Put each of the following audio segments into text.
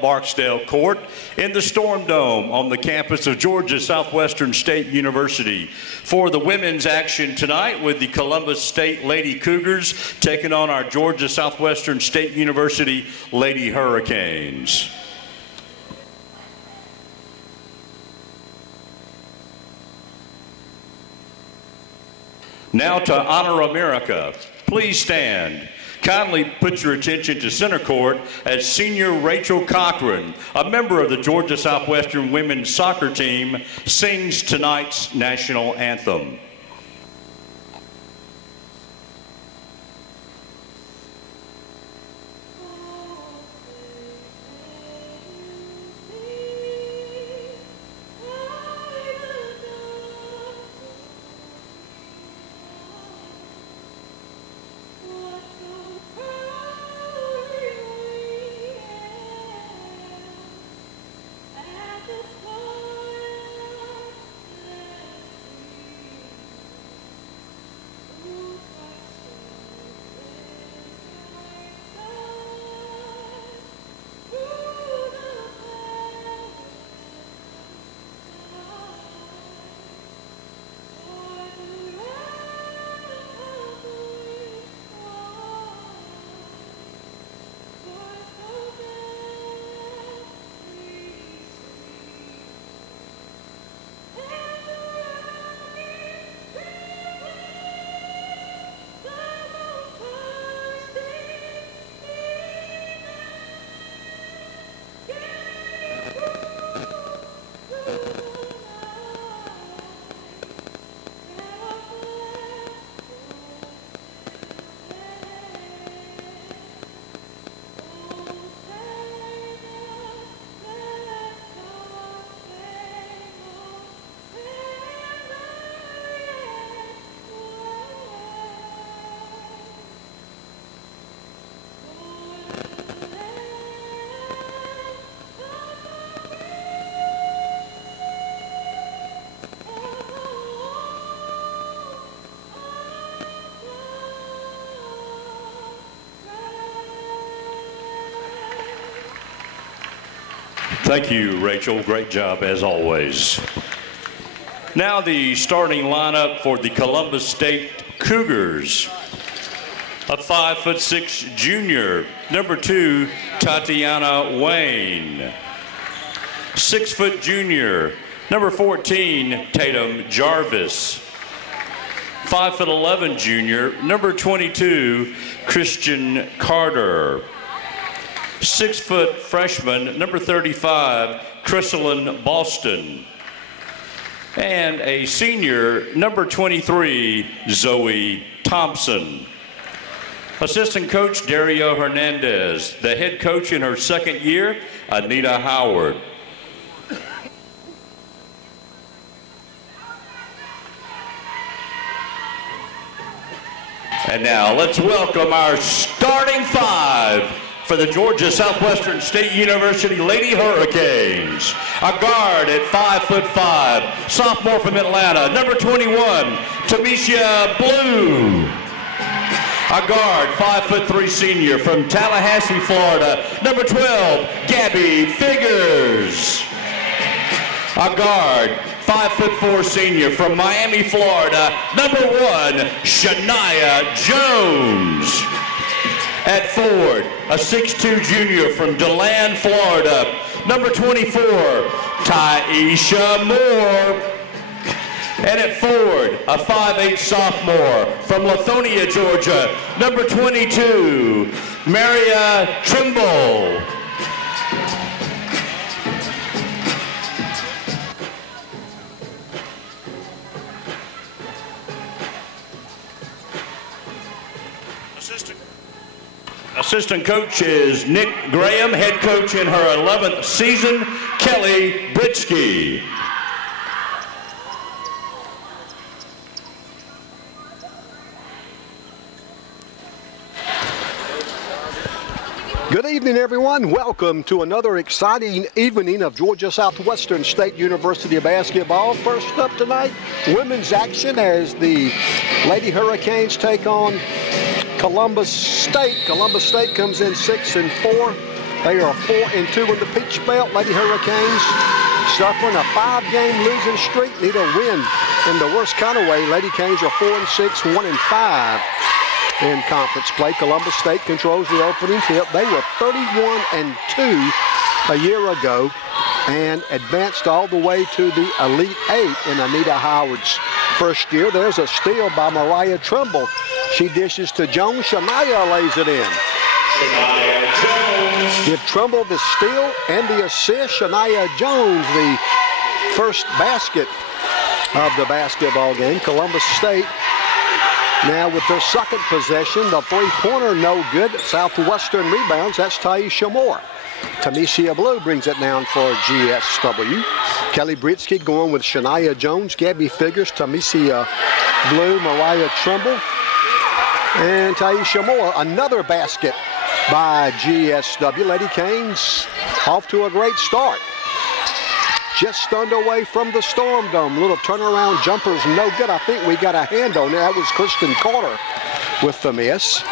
Barksdale Court in the Storm Dome on the campus of Georgia Southwestern State University for the women's action tonight with the Columbus State Lady Cougars taking on our Georgia Southwestern State University Lady Hurricanes. Now to honor America. Please stand. Kindly put your attention to center court as senior Rachel Cochran, a member of the Georgia Southwestern women's soccer team, sings tonight's national anthem. Thank you, Rachel. Great job as always. Now the starting lineup for the Columbus State Cougars. A 5'6" junior, number 2, Tatiana Wayne. 6' junior, number 14, Tatum Jarvis. 5'11" junior, number 22, Christian Carter. 6' freshman, number 35, Chrysalyn Boston. And a senior, number 23, Zoe Thompson. Assistant coach, Dario Hernandez. The head coach in her second year, Anita Howard. And now let's welcome our starting 5 for the Georgia Southwestern State University Lady Hurricanes. A guard at 5'5", sophomore from Atlanta, number 21, Tamisha Blue. A guard, 5'3" senior from Tallahassee, Florida, number 12, Gabby Figures. A guard, 5'4" senior from Miami, Florida, number 1, Shania Jones. At forward, a 6'2" junior from DeLand, Florida, number 24, Taisha Moore. And at forward, a 5'8" sophomore from Lithonia, Georgia, number 22, Maria Trimble. Assistant coach is Nick Graham, head coach in her 11th season, Kelly Britsky. Good evening, everyone. Welcome to another exciting evening of Georgia Southwestern State University basketball. First up tonight, women's action as the Lady Hurricanes take on Columbus State. Columbus State comes in 6-4. They are 4-2 in the Peach Belt. Lady Hurricanes suffering a 5-game losing streak. Need a win in the worst kind of way. Lady Canes are 4-6, 1-5 in conference play. Columbus State controls the opening tip. They were 31-2 a year ago and advanced all the way to the Elite Eight in Anita Howard's first year. There's a steal by Mariah Trumbull. She dishes to Jones. Shania lays it in. Shania Jones. Give Trumbull the steal and the assist. Shania Jones, the first basket of the basketball game. Columbus State now with their second possession. The three-pointer no good. Southwestern rebounds. That's Taisha Moore. Tamesia Blue brings it down for GSW. Kelly Britsky going with Shania Jones, Gabby Figures, Tamesia Blue, Mariah Trumbull, and Taisha Moore. Another basket by GSW. Lady Canes off to a great start. Just underway from the Storm Dome. Little turnaround jumpers, no good. I think we got a hand on it. That was Kristen Carter with the miss.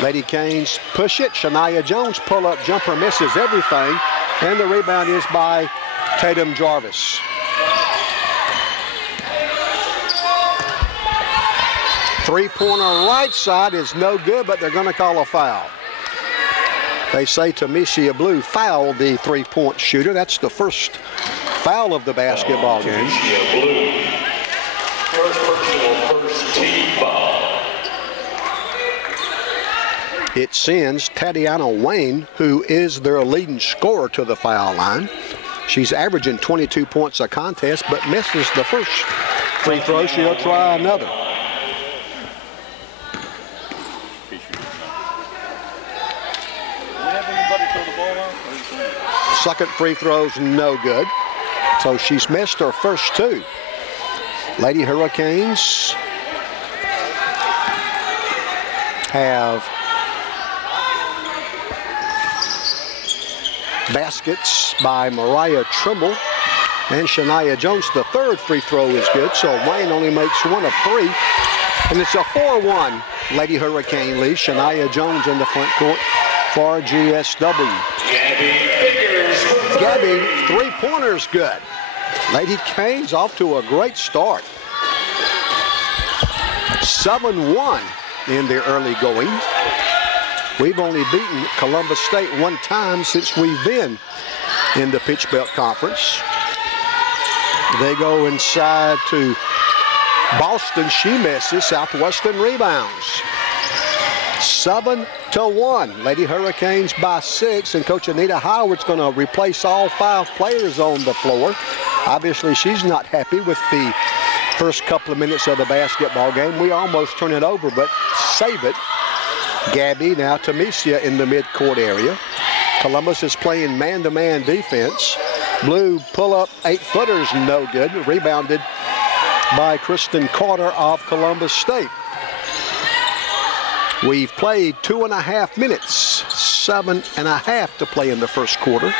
Lady Canes push it. Shania Jones pull-up jumper misses everything. And the rebound is by Tatum Jarvis. Three-pointer right side is no good, but they're going to call a foul. They say Tamesia Blue fouled the three-point shooter. That's the first foul of the basketball game. Tamesia Blue. First personal, first team foul. It sends Tatiana Wayne, who is their leading scorer, to the foul line. She's averaging 22 points a contest, but misses the first free throw. She'll try another. Second free throw's no good. So she's missed her first two. Lady Hurricanes have baskets by Mariah Trumbull and Shania Jones. The third free throw is good, so Wayne only makes one of three. And it's a 4-1 Lady Hurricane lead. Shania Jones in the front court for GSW. Gabby, three-pointers good. Lady Canes off to a great start. 7-1 in the early going. We've only beaten Columbus State one time since we've been in the Peach Belt Conference. They go inside to Boston. She misses. Southwestern rebounds. 7-1. Lady Hurricanes by 6, and Coach Anita Howard's going to replace all 5 players on the floor. Obviously, she's not happy with the first couple of minutes of the basketball game. We almost turn it over, but save it. Gabby, now Tamesia in the midcourt area. Columbus is playing man-to-man defense. Blue pull-up 8-footers, no good. Rebounded by Kristen Carter of Columbus State. We've played 2.5 minutes, 7.5 to play in the first quarter.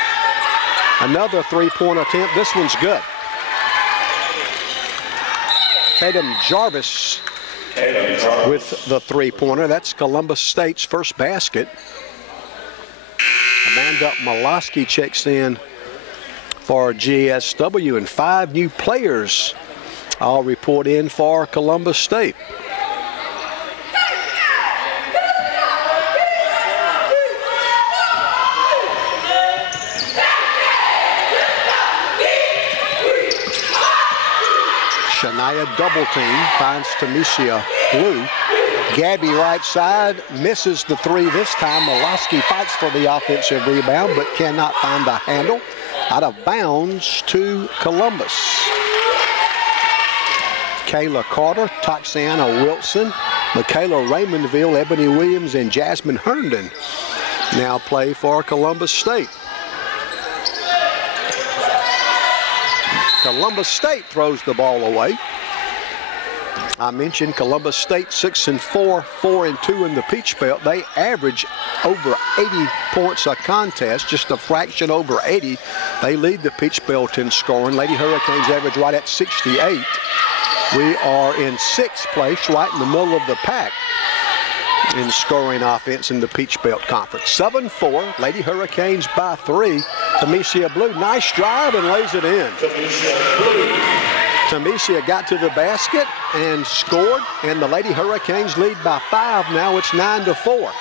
Another three-point attempt. This one's good. Tatum Jarvis with the three-pointer. That's Columbus State's first basket. Amanda Molosky checks in for GSW, and 5 new players all report in for Columbus State. Shania double team, finds Tamesia Blue. Gabby right side, misses the three this time. Molosky fights for the offensive rebound, but cannot find the handle. Out of bounds to Columbus. Kayla Carter, Toxana Wilson, Michaela Raymondville, Ebony Williams, and Jasmine Herndon now play for Columbus State. Columbus State throws the ball away. I mentioned Columbus State 6-4, 4-2 in the Peach Belt. They average over 80 points a contest, just a fraction over 80. They lead the Peach Belt in scoring. Lady Hurricanes average right at 68. We are in 6th place, right in the middle of the pack. in scoring offense in the Peach Belt Conference. 7-4, Lady Hurricanes by 3. Tamesia Blue, nice drive and lays it in. Tamesia got to the basket and scored, and the Lady Hurricanes lead by 5. Now it's 9-4.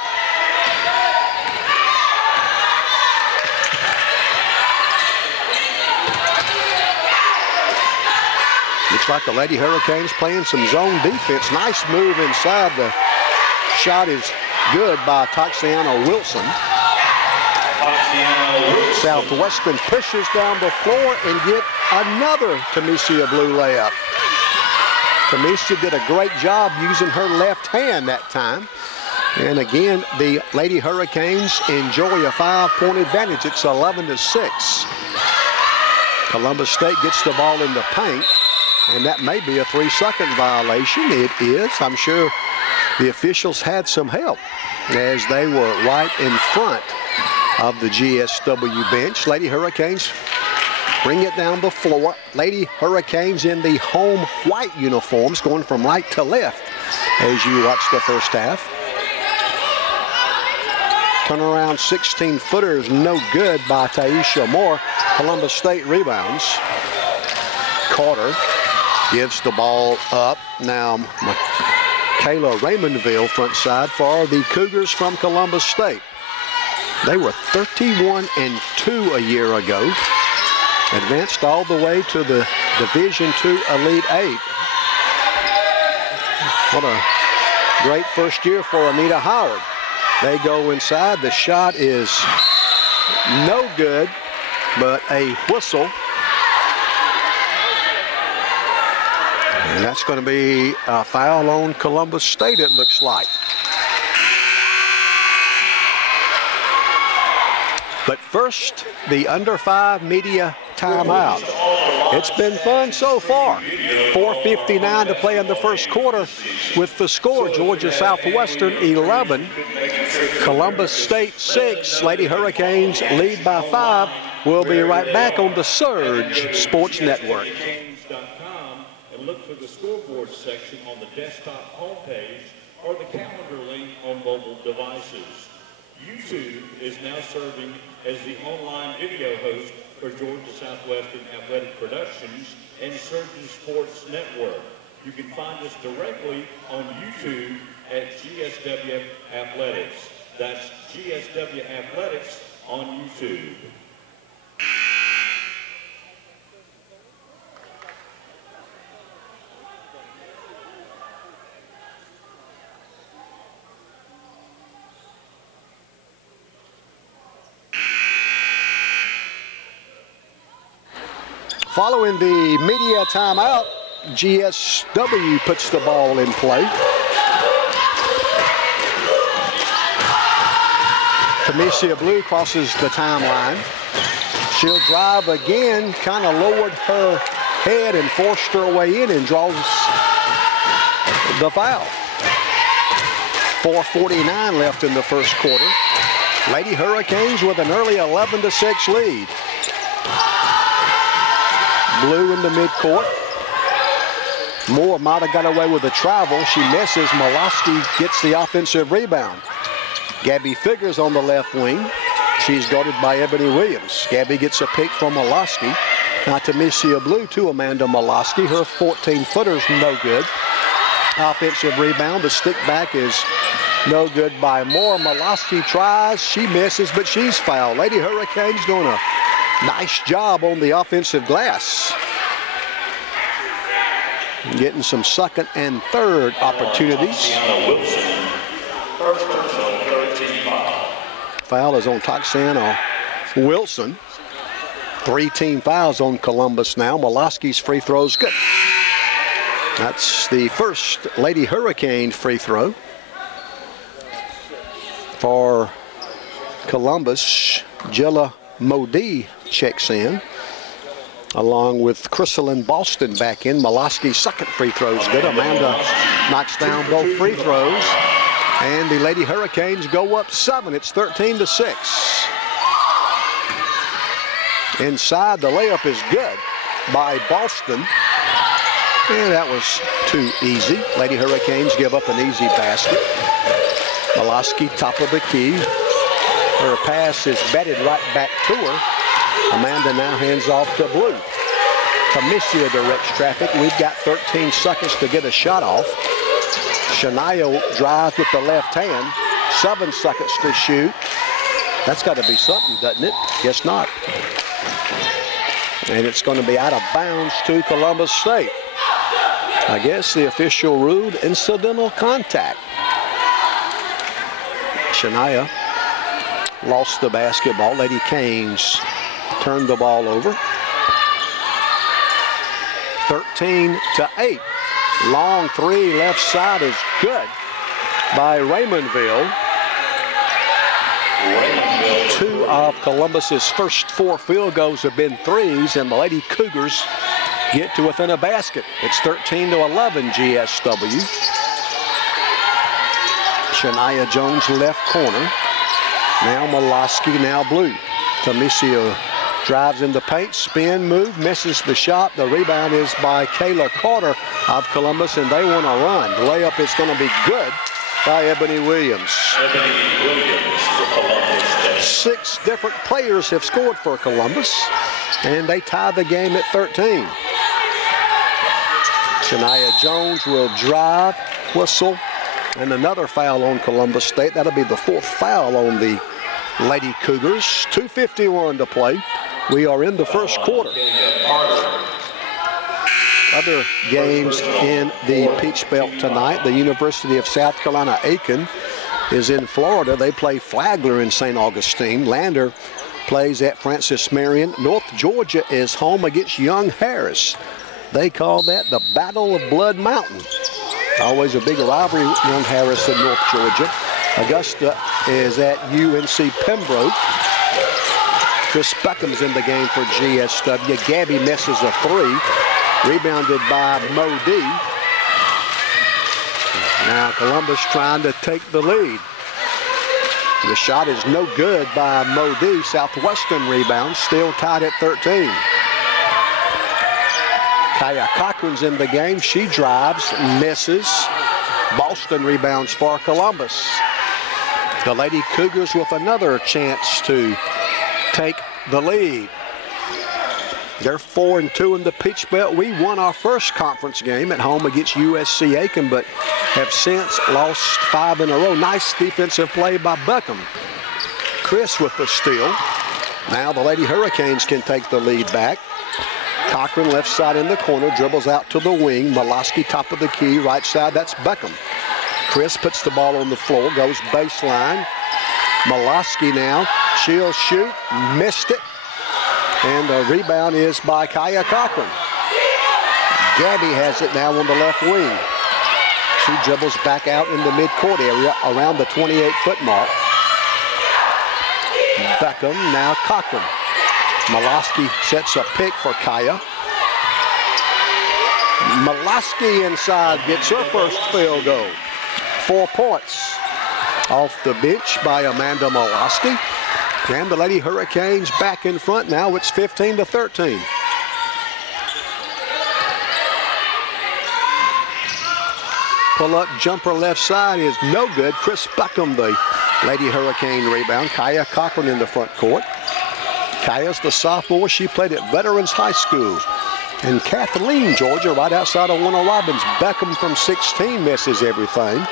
Looks like the Lady Hurricanes playing some zone defense. Nice move inside. The shot is good by Toxiana Wilson. Southwestern pushes down the floor and get another Tamesia Blue layup. Tamesia did a great job using her left hand that time. And again, the Lady Hurricanes enjoy a 5-point advantage. It's 11-6. Columbus State gets the ball in the paint, and that may be a 3-second violation. It is. I'm sure the officials had some help as they were right in front of the GSW bench. Lady Hurricanes bring it down the floor. Lady Hurricanes in the home white uniforms, going from right to left as you watch the first half. Turnaround 16-footers, no good by Taisha Moore. Columbus State rebounds. Carter gives the ball up. Now Kayla Raymondville front side for the Cougars from Columbus State. They were 31-2 a year ago. Advanced all the way to the Division II Elite 8. What a great first year for Anita Howard. They go inside. The shot is no good, but a whistle. And that's going to be a foul on Columbus State, it looks like. But first, the under 5 media timeout. It's been fun so far. 4:59 to play in the first quarter with the score, Georgia Southwestern 11, Columbus State 6. Lady Hurricanes lead by 5. We'll be right back on the Surge Sports Network. And look for the scoreboard section on the desktop homepage or the calendar link on mobile devices. YouTube is now serving as the online video host for Georgia Southwestern Athletic Productions and Surgeon Sports Network. You can find us directly on YouTube at GSW Athletics. That's GSW Athletics on YouTube. Following the media timeout, GSW puts the ball in play. Tamesia Blue crosses the timeline. She'll drive again, kind of lowered her head and forced her way in and draws the foul. 4:49 left in the first quarter. Lady Hurricanes with an early 11-6 lead. Blue in the midcourt. Moore might have got away with a travel. She misses. Molosky gets the offensive rebound. Gabby Figures on the left wing. She's guarded by Ebony Williams. Gabby gets a pick from Molosky. Now Tamesia Blue to Amanda Molosky. Her 14-footer's no good. Offensive rebound. The stick back is no good by Moore. Molosky tries. She misses, but she's fouled. Lady Hurricanes doing a nice job on the offensive glass. Getting some second and third opportunities. Foul is on Toxiana Wilson. 3 team fouls on Columbus now. Molosky's free throw's good. That's the first Lady Hurricane free throw for Columbus. Jilla Modi checks in, along with Chrysalyn Boston back in. Molosky's second free throw is good. Amanda knocks down both free throws, and the Lady Hurricanes go up 7. It's 13-6. Inside, the layup is good by Boston, and that was too easy. Lady Hurricanes give up an easy basket. Molosky, top of the key. Her pass is batted right back to her. Amanda now hands off to Blue. Tamicia directs traffic. We've got 13 seconds to get a shot off. Shania drives with the left hand. 7 seconds to shoot. That's got to be something, doesn't it? Guess not. And it's going to be out of bounds to Columbus State. I guess the official ruled incidental contact. Shania lost the basketball. Lady Canes turned the ball over. 13-8. Long three left side is good by Raymondville. 2 of Columbus's first 4 field goals have been threes, and the Lady Cougars get to within a basket. It's 13-11 GSW. Shania Jones left corner. Now Molosky, now Blue. Tamicia drives in the paint, spin move, misses the shot. The rebound is by Kayla Carter of Columbus, and they want to run. The layup is going to be good by Ebony Williams. Ebony Williams for Columbus State. 6 different players have scored for Columbus, and they tie the game at 13. Shania Jones will drive, whistle, and another foul on Columbus State. That'll be the 4th foul on the Lady Cougars. 2:51 to play. We are in the first quarter. Other games in the Peach Belt tonight. The University of South Carolina Aiken is in Florida. They play Flagler in St. Augustine. Lander plays at Francis Marion. North Georgia is home against Young Harris. They call that the Battle of Blood Mountain. Always a big rivalry, Young Harris and North Georgia. Augusta is at UNC Pembroke. Chris Beckham's in the game for GSW. Gabby misses a 3. Rebounded by Mo D. Now Columbus trying to take the lead. The shot is no good by Mo D. Southwestern rebound, still tied at 13. Kaya Cochran's in the game. She drives, misses. Boston rebounds for Columbus. The Lady Cougars with another chance to take the lead. They're 4-2 in the Peach Belt. We won our first conference game at home against USC Aiken, but have since lost 5 in a row. Nice defensive play by Beckham. Chris with the steal. Now the Lady Hurricanes can take the lead back. Cochran left side in the corner, dribbles out to the wing. Molosky top of the key, right side, that's Beckham. Chris puts the ball on the floor, goes baseline. Molosky now, she'll shoot, missed it. And the rebound is by Kaya Cochran. Gabby has it now on the left wing. She dribbles back out in the midcourt area around the 28-foot mark. Beckham, now Cochran. Molosky sets a pick for Kaya. Molosky inside gets her first field goal. 4 points off the bench by Amanda Molosky. And the Lady Hurricanes back in front now. It's 15-13. Pull-up jumper left side is no good. Chris Beckham, the Lady Hurricane rebound. Kaya Cochran in the front court. Kaya's the sophomore. She played at Veterans High School in Kathleen, Georgia, right outside of Warner Robins. Beckham from 16 misses everything.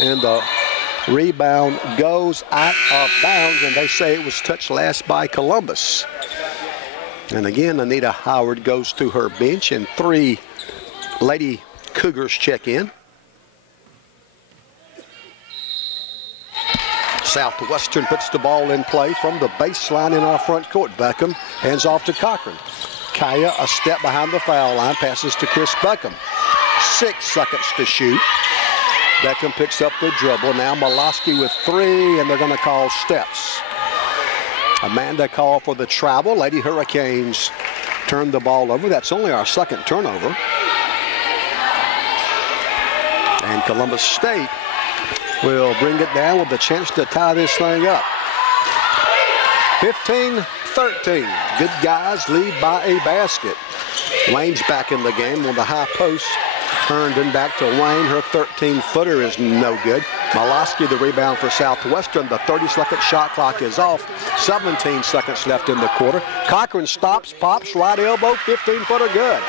And the rebound goes out of bounds, and they say it was touched last by Columbus. And again, Anita Howard goes to her bench, and 3 Lady Cougars check in. Southwestern puts the ball in play from the baseline in our front court. Beckham hands off to Cochran. Kaya a step behind the foul line, passes to Chris Beckham. 6 seconds to shoot. Beckham picks up the dribble. Now Molosky with 3, and they're going to call steps. Amanda called for the travel. Lady Hurricanes turn the ball over. That's only our 2nd turnover. And Columbus State will bring it down with a chance to tie this thing up. 15-13. Good guys lead by a basket. Lane's back in the game on the high post. Herndon back to Wayne. Her 13-footer is no good. Malosky, the rebound for Southwestern. The 30-second shot clock is off. 17 seconds left in the quarter. Cochran stops, pops, right elbow, 15-footer good.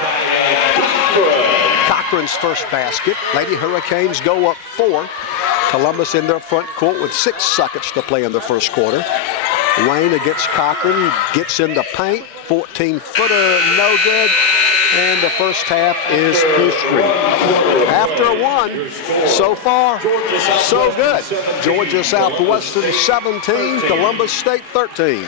Cochran's first basket. Lady Hurricanes go up 4. Columbus in their front court with 6 seconds to play in the first quarter. Wayne against Cochran, gets in the paint. 14-footer, no good. And the first half is history. After one, so far, so good. Georgia Southwestern 17, Columbus State 13.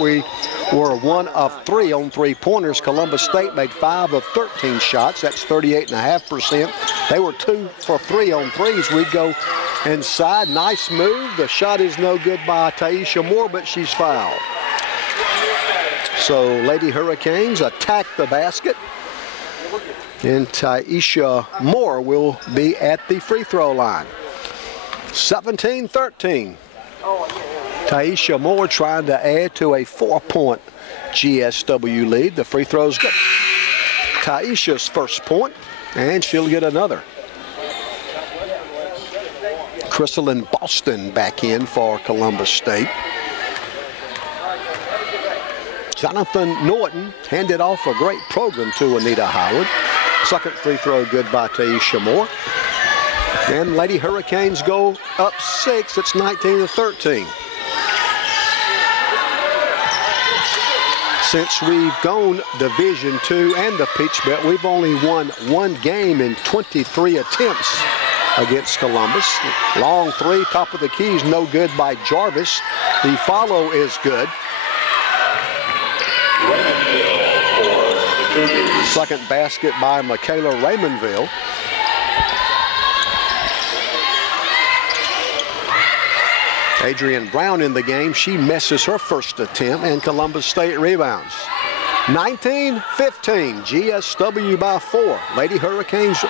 We were 1 of 3 on three-pointers. Columbus State made 5 of 13 shots. That's 38.5%. They were 2 for 3 on threes. We go inside. Nice move. The shot is no good by Taisha Moore, but she's fouled. So Lady Hurricanes attack the basket. And Taisha Moore will be at the free throw line. 17-13. Taisha Moore trying to add to a 4-point GSW lead. The free throw's good. Taisha's first point, and she'll get another. Chrysalyn Boston back in for Columbus State. Jonathan Norton handed off a great program to Anita Howard. Second free throw good by Taisha Moore. And Lady Hurricanes go up 6. It's 19-13. Since we've gone Division II and the Peach Belt, we've only won 1 game in 23 attempts against Columbus. Long three, top of the keys, no good by Jarvis. The follow is good. Second basket by Michaela Raymondville. Adrian Brown in the game. She misses her first attempt, and Columbus State rebounds. 19-15, GSW by 4. Lady Hurricanes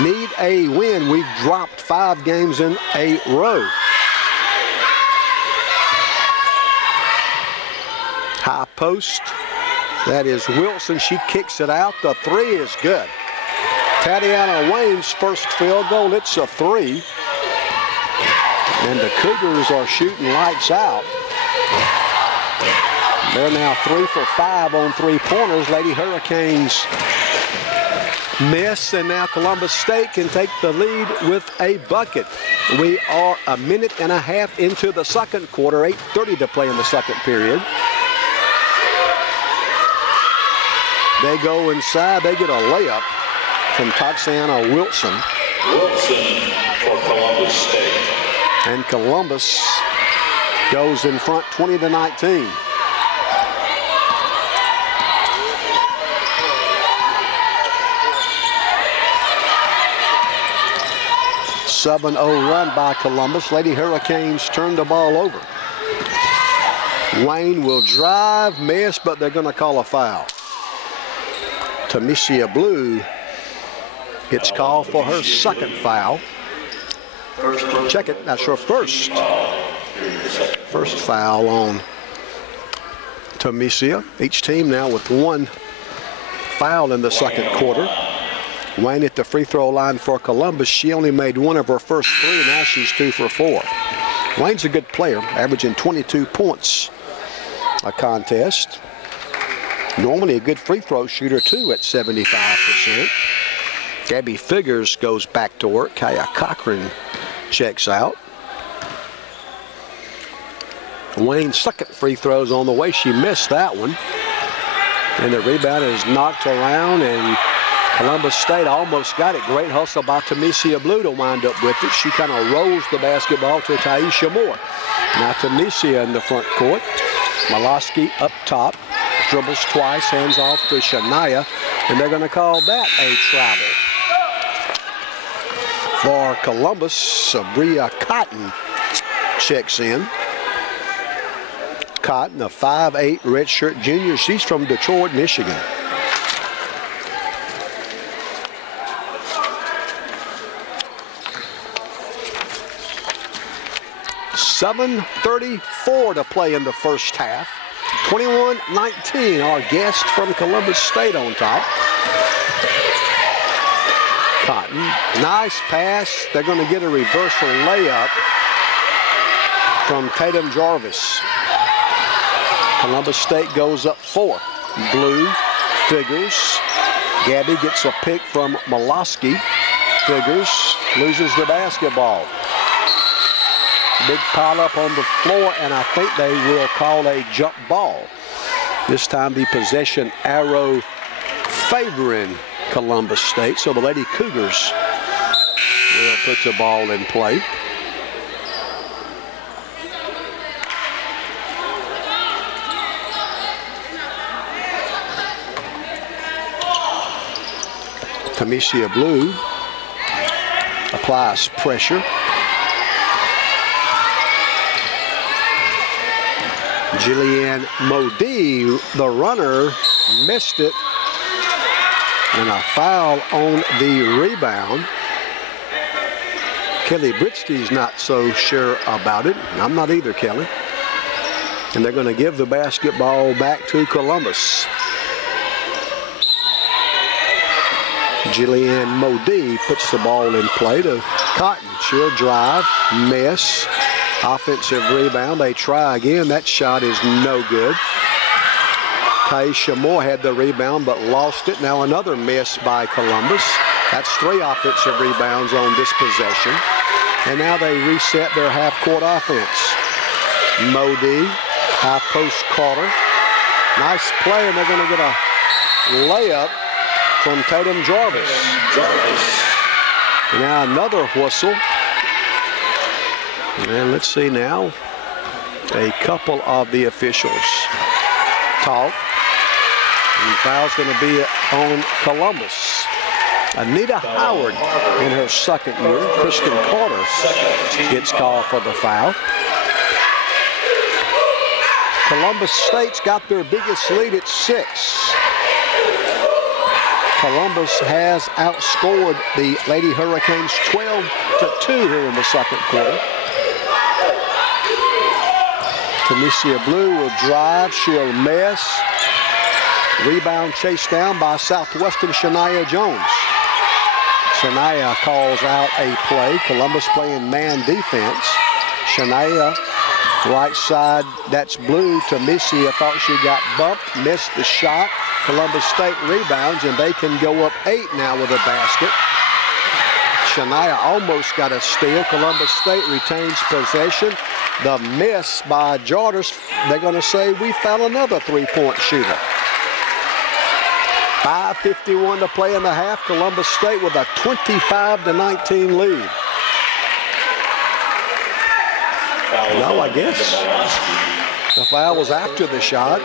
need a win. We've dropped 5 games in a row. High post. That is Wilson. She kicks it out. The 3 is good. Tatiana Wayne's first field goal. It's a 3. And the Cougars are shooting lights out. They're now 3 for 5 on three-pointers. Lady Hurricanes miss, and now Columbus State can take the lead with a bucket. We are a minute and a half into the second quarter, 8:30 to play in the second period. They go inside. They get a layup from Toxiana Wilson. Wilson for Columbus State. And Columbus goes in front 20-19. .70 run by Columbus. Lady Hurricanes turn the ball over. Wayne will drive, miss, but they're going to call a foul. Tamicia Blue gets called for her second foul. Check it, that's her first foul on Tamicia. Each team now with 1 foul in the second quarter. Wayne at the free throw line for Columbus. She only made 1 of her first 3. Now she's 2 for 4. Wayne's a good player, averaging 22 points a contest. Normally a good free throw shooter too at 75%. Gabby Figures goes back to work. Kaya Cochran checks out. Wayne's second free throw's on the way. She missed that one. And the rebound is knocked around, and Columbus State almost got it. Great hustle by Tamesia Blue to wind up with it. She kind of rolls the basketball to Taisha Moore. Now Tamesia in the front court. Malosky up top. Dribbles twice, hands off to Shania, and they're going to call that a travel. For Columbus, Sabria Cotton checks in. Cotton, a 5'8" redshirt junior. She's from Detroit, Michigan. .7:34 to play in the first half. 21-19, our guest from Columbus State on top. Cotton, nice pass. They're going to get a reversal layup from Tatum Jarvis. Columbus State goes up 4. Blue, Figures. Gabby gets a pick from Malosky. Figures loses the basketball. Big pile up on the floor, and I think they will call a jump ball. This time the possession arrow favoring Columbus State, so the Lady Cougars will put the ball in play. Tamesia Blue applies pressure. Jillian Modi, the runner, missed it. And a foul on the rebound. Kelly Britsky's not so sure about it. I'm not either, Kelly. And they're going to give the basketball back to Columbus. Jillian Modi puts the ball in play to Cotton. She'll drive, miss. Offensive rebound, they try again. That shot is no good. Taisha Moore had the rebound but lost it. Now another miss by Columbus. That's 3 offensive rebounds on this possession. And now they reset their half-court offense. Modi, high post Carter. Nice play, and they're going to get a layup from Tatum Jarvis. Now another whistle. And let's see now, a couple of the officials talk. And the foul's going to be on Columbus. Anita Howard in her second year. Kristen Carter gets called for the foul. Columbus State's got their biggest lead at 6. Columbus has outscored the Lady Hurricanes 12-2 here in the second quarter. Tamesia Blue will drive, she'll miss. Rebound chased down by Southwestern Shania Jones. Shania calls out a play. Columbus playing man defense. Shania, right side, that's Blue. Tamesia thought she got bumped, missed the shot. Columbus State rebounds, and they can go up 8 now with a basket. Shania almost got a steal. Columbus State retains possession. The miss by Jarders, they're going to say we found another three-point shooter. 5:51 to play in the half. Columbus State with a 25-19 lead. No, I guess the foul was after the shot.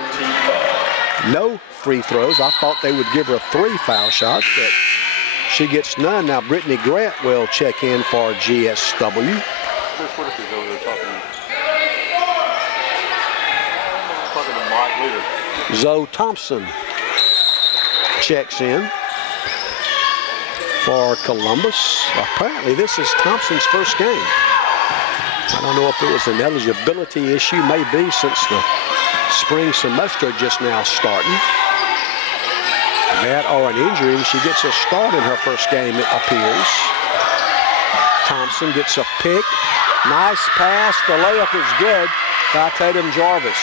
No free throws. I thought they would give her 3 foul shots, but she gets none. Now Brittany Grant will check in for GSW. Zoe Thompson checks in for Columbus. Apparently this is Thompson's first game. I don't know if it was an eligibility issue, maybe, since the spring semester just now starting. That or an injury, and she gets a start in her first game, it appears. Thompson gets a pick, Nice pass. The layup is good by Tatum Jarvis.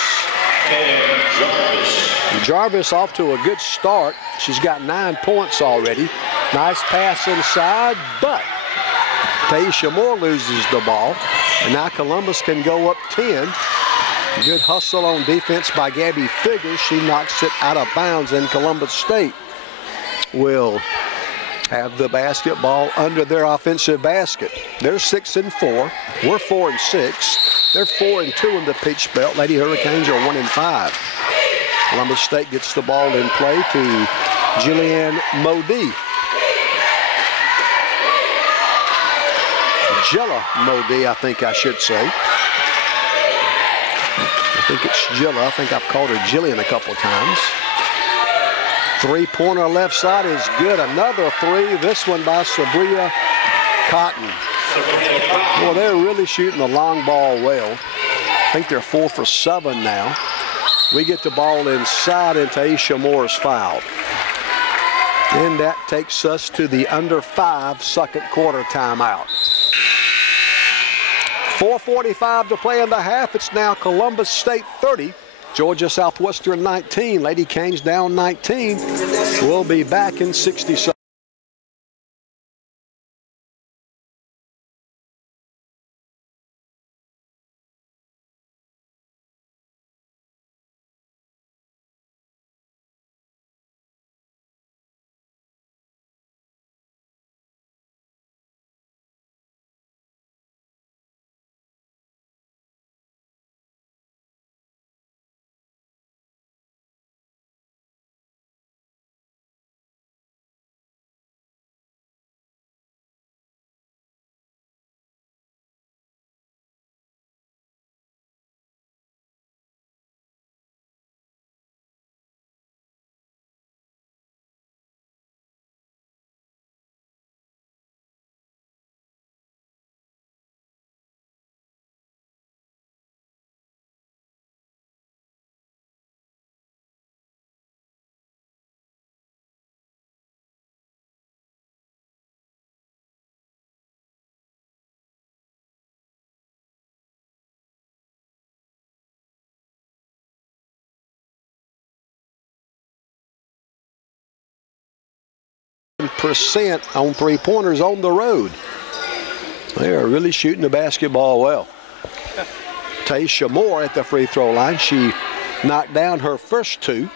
Jarvis off to a good start. She's got 9 points already. Nice pass inside, but Taisha Moore loses the ball. And now Columbus can go up 10. Good hustle on defense by Gabby Figures. She knocks it out of bounds, and Columbus State will have the basketball under their offensive basket. They're 6-4. We're 4-6. They're 4-2 in the Peach Belt. Lady Hurricanes are 1-5. Columbus State gets the ball in play to Jillian Modee. Jilla Modee, I think I should say. I think it's Jilla. I think I've called her Jillian a couple times. Three-pointer left side is good. Another three. This one by Sabria Cotton. Well, they're really shooting the long ball well. I think they're 4 for 7 now. We get the ball inside, and Taisha Moore is fouled. And that takes us to the under 5 second quarter timeout. 4:45 to play in the half. It's now Columbus State 30. Georgia Southwestern 19. Lady Canes down 19. We'll be back in 60 seconds. Percent on three-pointers on the road. They are really shooting the basketball well. Taisha Moore at the free throw line. She knocked down her first two.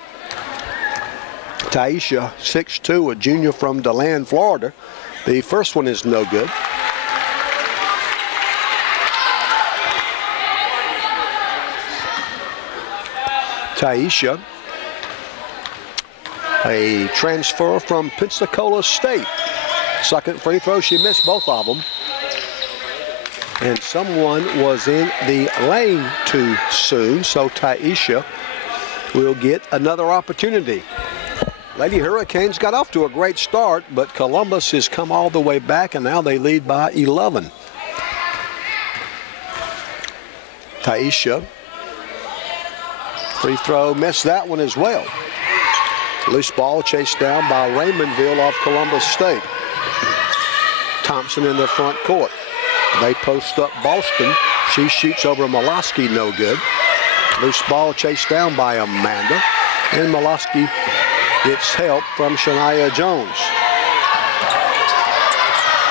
Taisha, 6'2", a junior from DeLand, Florida. The first one is no good. Taisha, a transfer from Pensacola State. Second free throw, she missed both of them. And someone was in the lane too soon, so Taisha will get another opportunity. Lady Hurricanes got off to a great start, but Columbus has come all the way back, and now they lead by 11. Taisha, free throw, missed that one as well. Loose ball chased down by Raymondville off Columbus State. Thompson in the front court. They post up Boston. She shoots over Molosky, no good. Loose ball chased down by Amanda. And Molosky gets help from Shania Jones.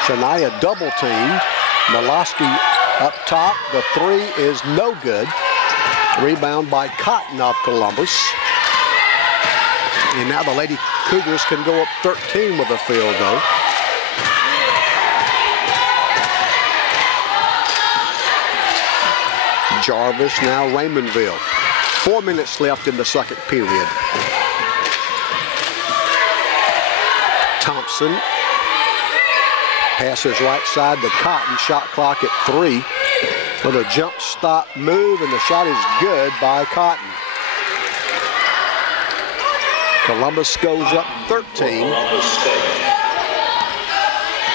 Shania double teamed. Molosky up top. The three is no good. Rebound by Cotton off Columbus. And now the Lady Cougars can go up 13 with a field goal. Jarvis, now Raymondville. 4 minutes left in the second period. Thompson passes right side to Cotton. Shot clock at 3. With a jump stop move, and the shot is good by Cotton. Columbus goes up 13.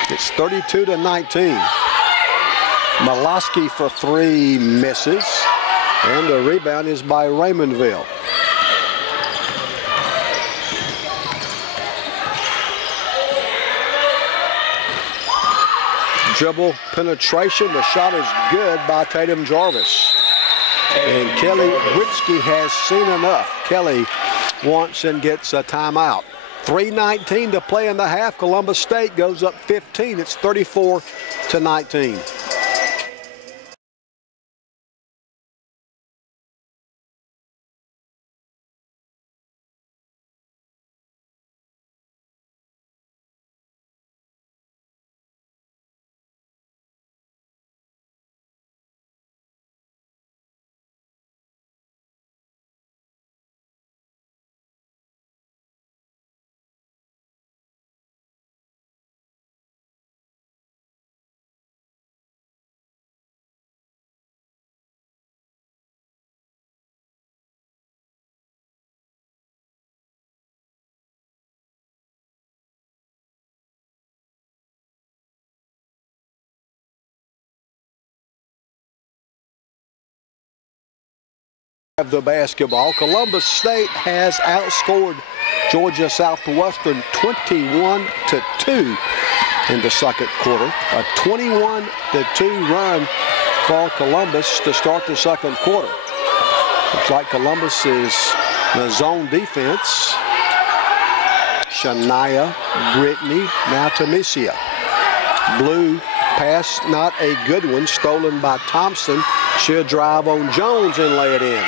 It's 32-19. Molosky for 3 misses, and the rebound is by Raymondville. Dribble penetration. The shot is good by Tatum Jarvis. And Kelly Britsky has seen enough. Kelly wants and gets a timeout. 3:19 to play in the half. Columbus State goes up 15. It's 34-19. The basketball. Columbus State has outscored Georgia Southwestern 21-2 in the second quarter. A 21-2 run for Columbus to start the second quarter. Looks like Columbus is in the zone defense. Shania, Brittany, now Tamicia. Blue pass, not a good one, stolen by Thompson. She'll drive on Jones and lay it in.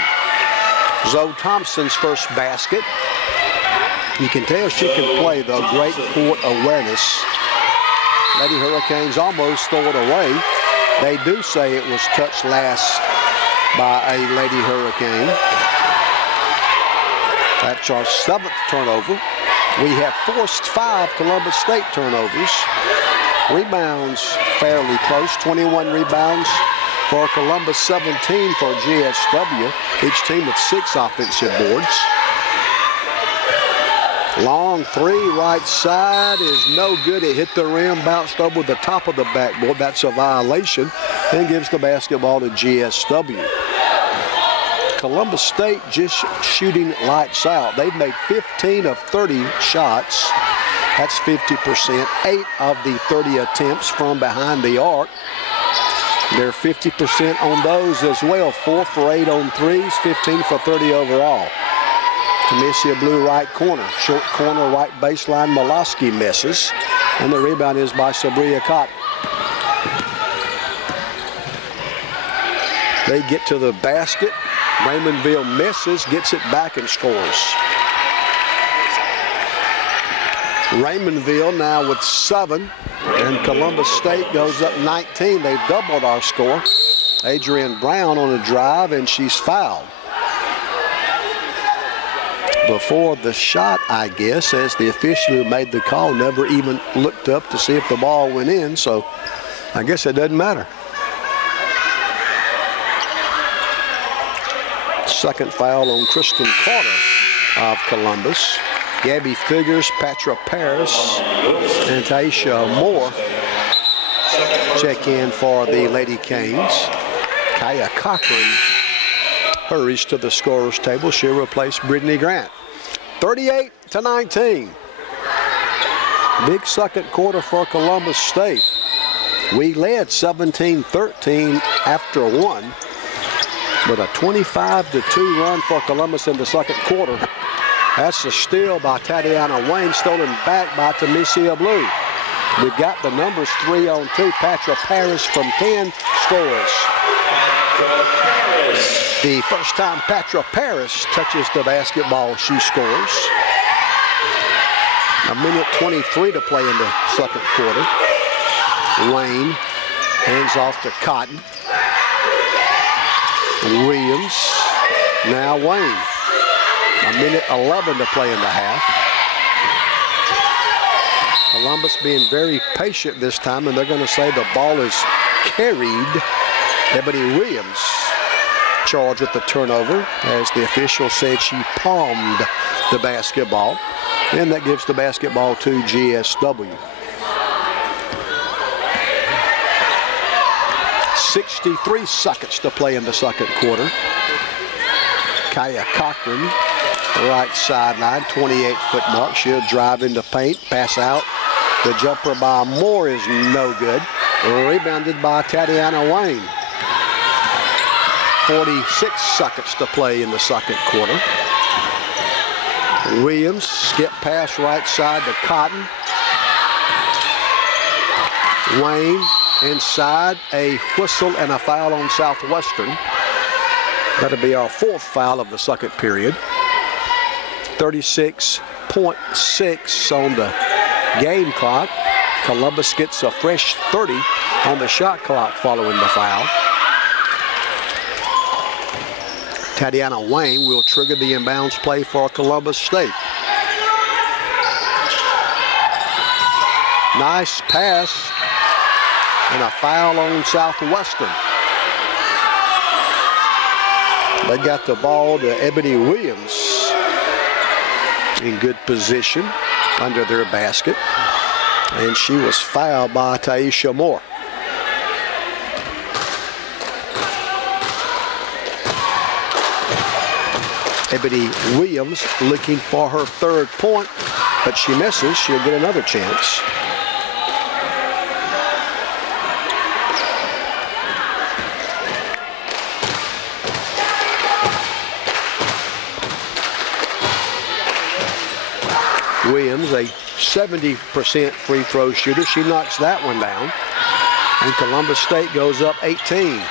Zoe Thompson's first basket. You can tell she can play, though. Great court awareness. Lady Hurricanes almost throw it away. They do say it was touched last by a Lady Hurricane. That's our 7th turnover. We have forced 5 Columbus State turnovers. Rebounds fairly close. 21 rebounds for Columbus, 17 for GSW. Each team with 6 offensive boards. Long three, right side is no good. It hit the rim, bounced over the top of the backboard. That's a violation and gives the basketball to GSW. Columbus State just shooting lights out. They've made 15 of 30 shots. That's 50%. 8 of the 30 attempts from behind the arc. They're 50% on those as well. 4 for 8 on threes, 15 for 30 overall. Tamicia Blue right corner. Short corner right baseline. Molosky misses. And the rebound is by Sabria Cotton. They get to the basket. Raymondville misses, gets it back and scores. Raymondville now with 7, and Columbus State goes up 19. They've doubled our score. Adrienne Brown on a drive, and she's fouled. Before the shot, I guess, as the official who made the call never even looked up to see if the ball went in, so I guess it doesn't matter. Second foul on Kristen Carter of Columbus. Gabby Figures, Patra Paris, and Taisha Moore check in for the Lady Canes. Kaya Cochran hurries to the scorer's table. She'll replace Brittany Grant. 38-19. Big second quarter for Columbus State. We led 17-13 after 1. But a 25-2 run for Columbus in the second quarter. That's a steal by Tatiana Wayne, stolen back by Tamicia Blue. We've got the numbers 3 on 2. Patra Paris from 10 scores. The first time Patra Paris touches the basketball, she scores. A minute 23 to play in the second quarter. Wayne hands off to Cotton. Williams, now Wayne. A minute 11 to play in the half. Columbus being very patient this time, and they're going to say the ball is carried. Ebony Williams charged with the turnover, as the official said she palmed the basketball, and that gives the basketball to GSW. 63 seconds to play in the second quarter. Kaya Cochran, right sideline, 28-foot mark. She'll drive into paint, pass out. The jumper by Moore is no good. Rebounded by Tatiana Wayne. 46 seconds to play in the second quarter. Williams, skip pass right side to Cotton. Wayne inside, a whistle and a foul on Southwestern. That'll be our fourth foul of the second period. 36.6 on the game clock. Columbus gets a fresh 30 on the shot clock following the foul. Tatiana Wayne will trigger the inbounds play for Columbus State. Nice pass and a foul on Southwestern. They got the ball to Ebony Williams in good position under their basket. And she was fouled by Taisha Moore. Ebony Williams looking for her third point, but she misses. She'll get another chance. Williams, a 70% free throw shooter. She knocks that one down. And Columbus State goes up 18.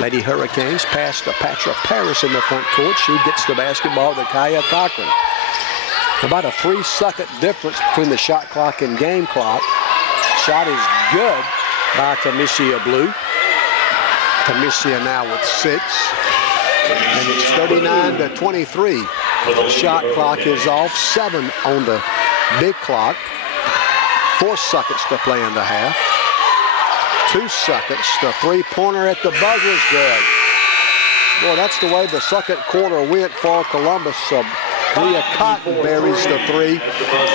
Lady Hurricanes pass to Patra Paris in the front court. She gets the basketball to Kaya Cochran. About a 3-second difference between the shot clock and game clock. Shot is good by Tamicia Blue. Tamicia now with 6. And it's 39-23. The shot clock is off. 7 on the big clock. 4 seconds to play in the half. 2 seconds. The three-pointer at the buzzer is good. Boy, that's the way the second quarter went for Columbus. Leah Cotton buries the 3.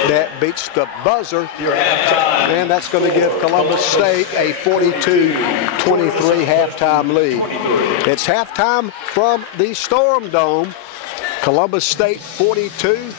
That beats the buzzer. And that's going to give Columbus State a 42-23 halftime lead. It's halftime from the Storm Dome. Columbus State 42.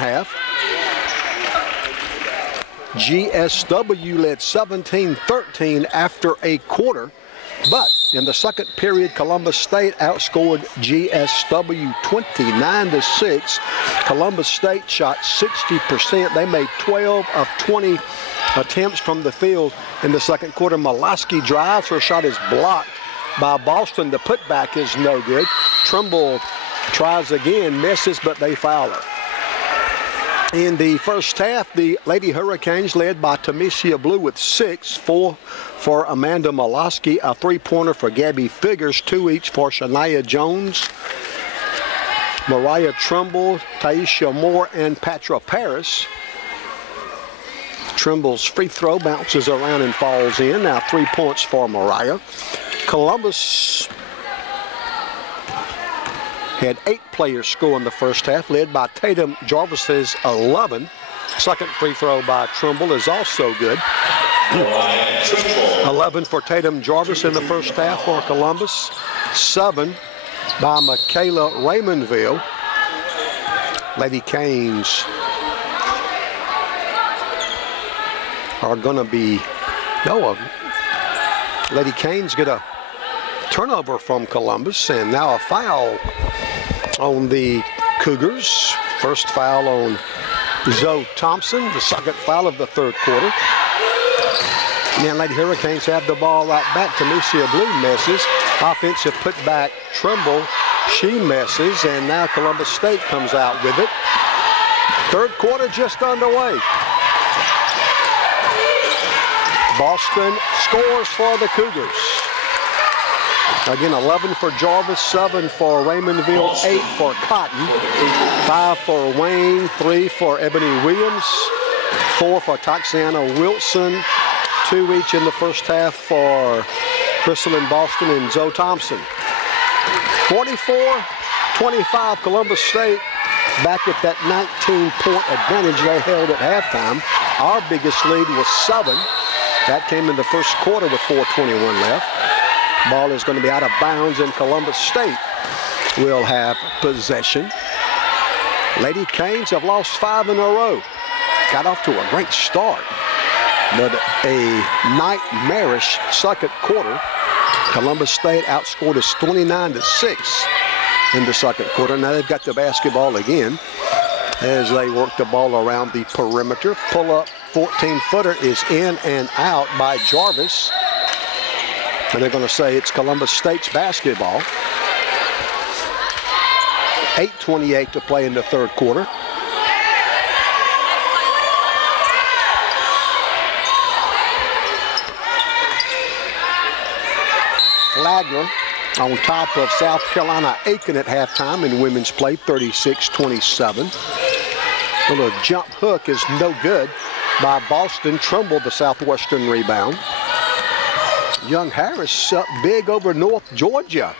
half. GSW led 17-13 after a quarter, but in the second period, Columbus State outscored GSW 29-6. Columbus State shot 60%. They made 12 of 20 attempts from the field in the second quarter. Molaski drives. Her shot is blocked by Boston. The putback is no good. Trimble tries again, misses, but they foul her. In the first half, the Lady Hurricanes led by Tamesia Blue with 6, 4 for Amanda Molaski, a 3-pointer for Gabby Figures, 2 each for Shania Jones, Mariah Trimble, Taisha Moore, and Patra Paris. Trimble's free throw bounces around and falls in. Now 3 points for Mariah. Columbus had 8 players score in the first half, led by Tatum Jarvis's 11. Second free throw by Trimble is also good. 11 for Tatum Jarvis in the first half for Columbus. 7 by Michaela Raymondville. Lady Canes are going to be, Lady Canes get a turnover from Columbus, and now a foul on the Cougars. First foul on Zoe Thompson, the second foul of the third quarter. And Lady Hurricanes have the ball right back. Tamesia Blue misses. Offensive putback, Trimble, she misses, and now Columbus State comes out with it. Third quarter just underway. Boston scores for the Cougars. Again, 11 for Jarvis, 7 for Raymondville, 8 for Cotton, 5 for Wayne, 3 for Ebony Williams, 4 for Toxiana Wilson, 2 each in the first half for Crystal Boston and Zoe Thompson. 44-25, Columbus State back with that 19-point advantage they held at halftime. Our biggest lead was 7. That came in the first quarter with 4:21 left. Ball is going to be out of bounds, and Columbus State will have possession. Lady Canes have lost 5 in a row. Got off to a great start, but a nightmarish second quarter. Columbus State outscored us 29-6 in the second quarter. Now they've got the basketball again as they work the ball around the perimeter. Pull-up 14-footer is in and out by Jarvis. And they're going to say it's Columbus State's basketball. 8:28 to play in the third quarter. Flagler on top of South Carolina Aiken at halftime in women's play, 36-27. A little jump hook is no good by Boston. Trimble, the Southwestern rebound. Young Harris up big over North Georgia.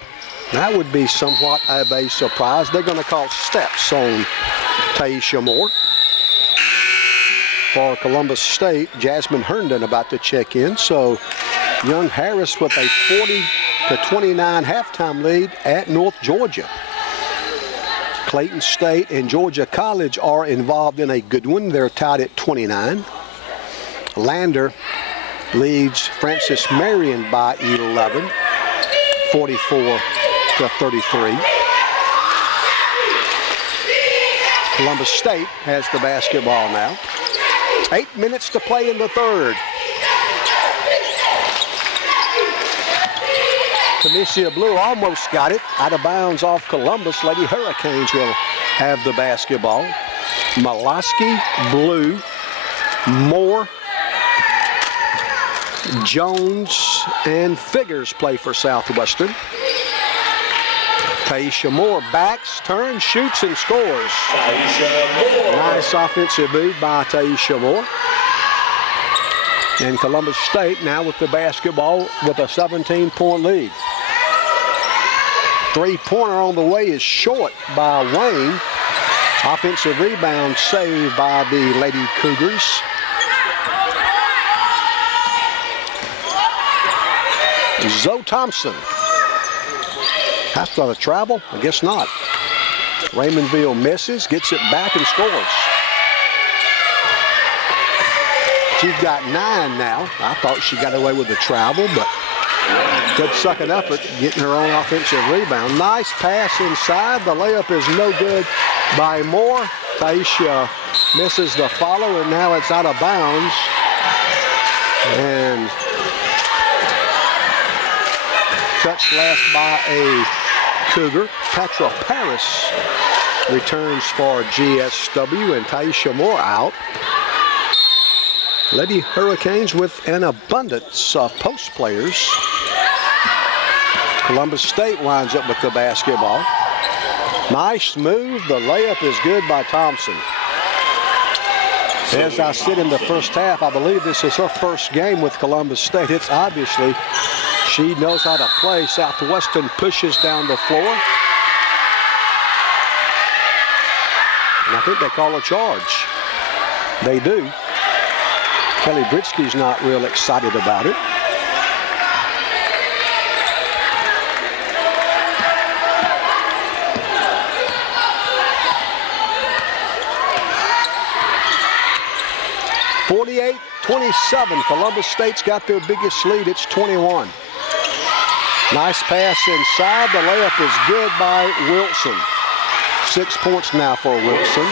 That would be somewhat of a surprise. They're going to call steps on Taisha Moore. For Columbus State, Jasmine Herndon about to check in. So Young Harris with a 40-29 halftime lead at North Georgia. Clayton State and Georgia College are involved in a good one. They're tied at 29. Lander leads Francis Marion by 11, 44-33. Columbus State has the basketball now. 8 minutes to play in the third. Tamesia Blue almost got it. Out of bounds off Columbus. Lady Hurricanes will have the basketball. Molaski, Blue, Moore, Jones, and Figures play for Southwestern. Taisha Moore backs, turns, shoots, and scores. Nice offensive move by Taisha Moore. And Columbus State now with the basketball with a 17-point lead. Three-pointer on the way is short by Wayne. Offensive rebound saved by the Lady Cougars. Zoe Thompson. That's not a travel? I guess not. Raymondville misses, gets it back and scores. She's got 9 now. I thought she got away with the travel, but good sucking effort, getting her own offensive rebound. Nice pass inside. The layup is no good by Moore. Taisha misses the follow, and now it's out of bounds. And touched last by a Cougar. Petra Paris returns for GSW, and Taisha Moore out. Lady Hurricanes with an abundance of post players. Columbus State winds up with the basketball. Nice move. The layup is good by Thompson. As I said in the first half, I believe this is her first game with Columbus State. It's obviously she knows how to play. Southwestern pushes down the floor. And I think they call a charge. They do. Kelly Britsky's not real excited about it. (48-27). Columbus State's got their biggest lead. It's 21. Nice pass inside. The layup is good by Wilson. 6 points now for Wilson.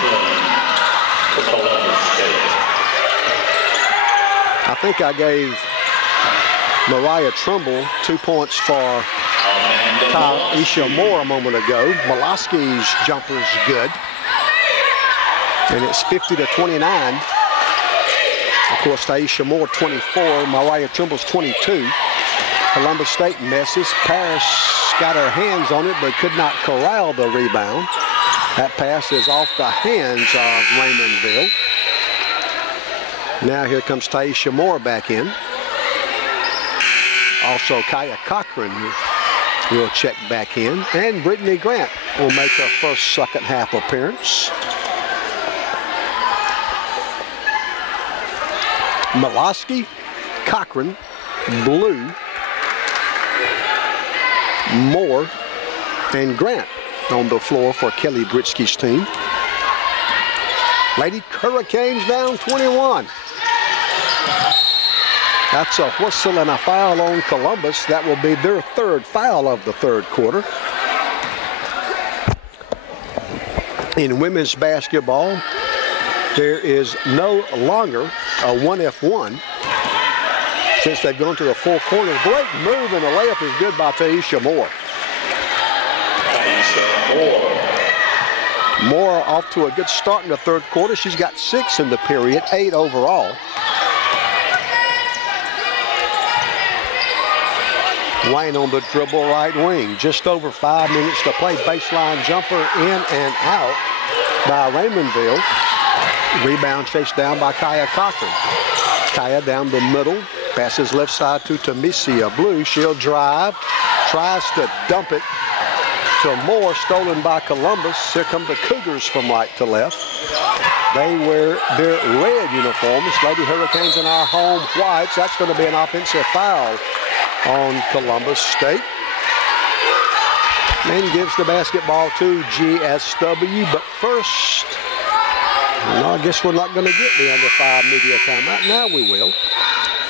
I think I gave Mariah Trumbull 2 points for Taisha Moore a moment ago. Moloski's jumper's good. And it's 50-29. Of course, Taisha Moore 24, Mariah Trimble's 22. Columbus State misses. Paris got her hands on it but could not corral the rebound. That pass is off the hands of Raymondville. Now here comes Taisha Moore back in. Also Kaya Cochran will check back in. And Brittany Grant will make her first second half appearance. Moloski, Cochran, Blue, Moore, and Grant on the floor for Kelly Britsky's team. Lady Hurricanes down 21. That's a whistle and a foul on Columbus. That will be their third foul of the third quarter. In women's basketball, there is no longer a 1F1 since they've gone to the four corners. Great move, and the layup is good by Taisha Moore. Moore off to a good start in the third quarter. She's got 6 in the period, 8 overall. Wayne on the dribble right wing. Just over 5 minutes to play. Baseline jumper in and out by Raymondville. Rebound chased down by Kaya Cochran. Kaya down the middle. Passes left side to Tamesia Blue. She'll drive. Tries to dump it to Moore. Stolen by Columbus. Here come the Cougars from right to left. They wear their red uniforms. Lady Hurricanes in our home whites. That's going to be an offensive foul on Columbus State. And gives the basketball to GSW. But first, no, I guess we're not going to get the under 5 media timeout. Now we will.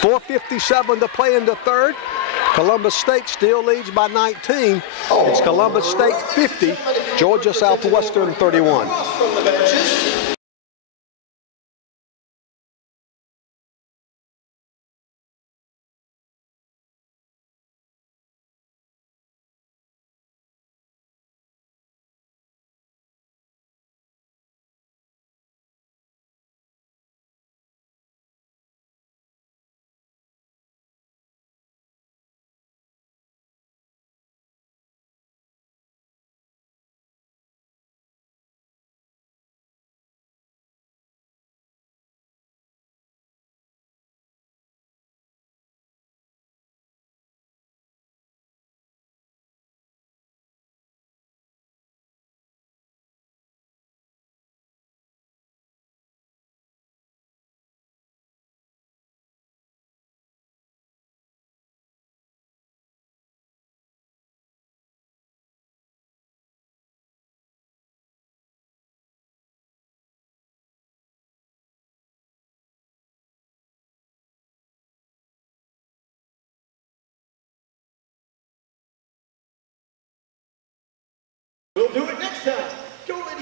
4:57 to play in the third. Columbus State still leads by 19. It's Columbus State 50, Georgia Southwestern 31.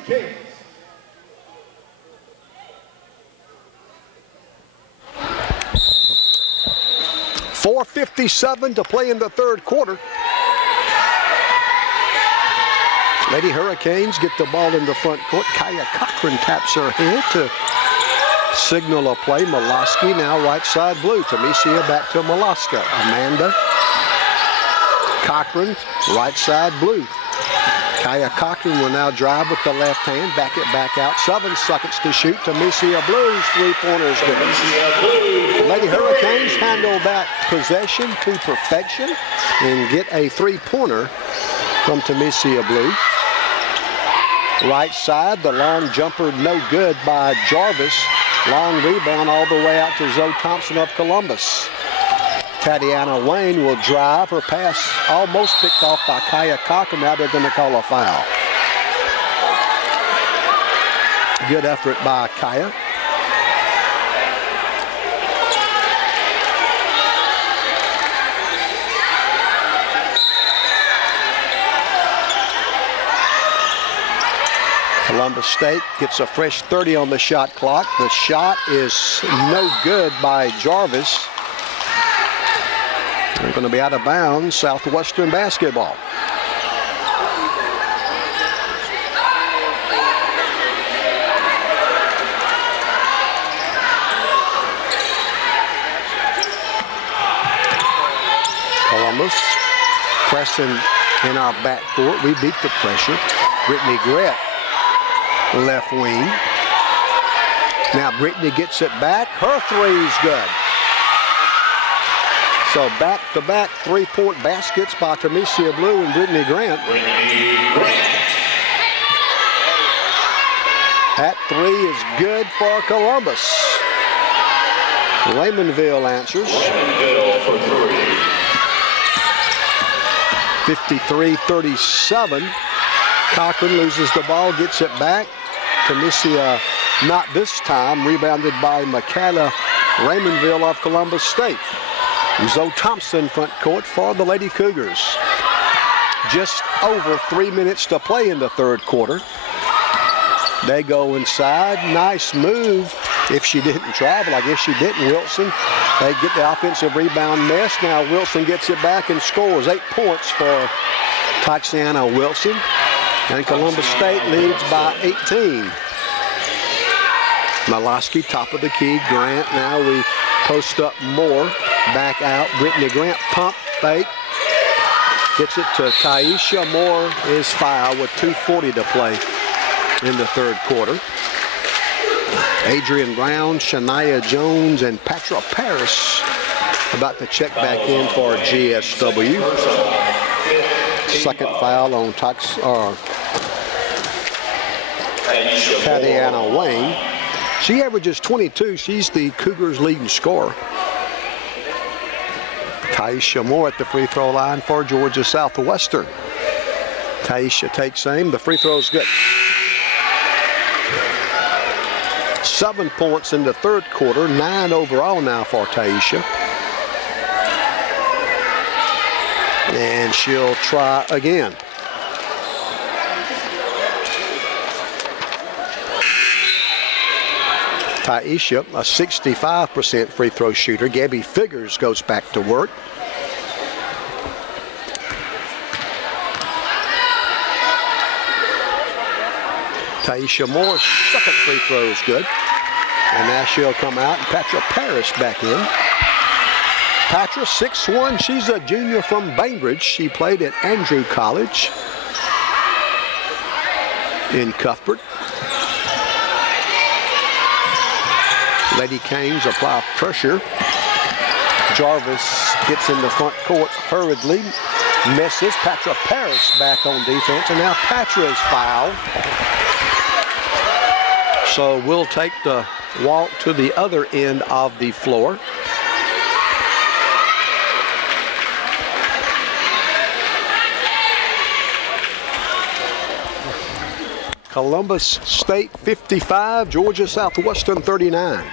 Hurricanes. 4:57 to play in the third quarter. Lady Hurricanes get the ball in the front court. Kaya Cochran taps her head to signal a play. Molosky now right side blue. Tamesia back to Molosky. Amanda Cochran right side blue. Kaya Cochran will now drive with the left hand. Back it back out. 7 seconds to shoot. Tamesia Blues three-pointers good. Lady Hurricanes handle that possession to perfection and get a three-pointer from Tamesia Blue. Right side, the long jumper no good by Jarvis. Long rebound all the way out to Zoe Thompson of Columbus. Tatiana Wayne will drive. Her pass almost picked off by Kaya Cochran. Now they're going to call a foul. Good effort by Kaya. Columbus State gets a fresh 30 on the shot clock. The shot is no good by Jarvis. They're going to be out of bounds, Southwestern basketball. Columbus pressing in our backcourt. We beat the pressure. Brittany Grett, left wing. Now Brittany gets it back. Her three is good. So back-to-back three-point baskets by Tamesia Blue and Brittany Grant. That three is good for Columbus. Raymondville answers. 53-37. Cochran loses the ball, gets it back. Tamesia not this time, rebounded by Michaela Raymondville of Columbus State. Zoe Thompson front court for the Lady Cougars. Just over 3 minutes to play in the third quarter. They go inside. Nice move. If she didn't travel, I guess she didn't, Wilson. They get the offensive rebound miss. Now Wilson gets it back and scores 8 points for Taxiana Wilson. And Columbus State leads by 18. Molosky, top of the key. Grant, now we post up more. Back out. Brittany Grant, pump, fake. Gets it to Taisha Moore. Is fouled with 2:40 to play in the third quarter. Adrian Brown, Shania Jones, and Patra Paris about to check back in for GSW. Second foul on Tatiana Wayne. She averages 22. She's the Cougars' leading scorer. Taisha Moore at the free throw line for Georgia Southwestern. Taisha takes aim. The free throw is good. 7 points in the third quarter. 9 overall now for Taisha. And she'll try again. Taisha, a 65% free throw shooter. Gabby Figures goes back to work. Taisha Moore's second free throw is good. And now she'll come out and Patra Paris back in. Patra, 6'1". She's a junior from Bainbridge. She played at Andrew College in Cuthbert. Lady Canes apply pressure. Jarvis gets in the front court hurriedly. Misses. Patra Paris back on defense. And now Patra is fouled. So we'll take the walk to the other end of the floor. Columbus State 55, Georgia Southwestern 39.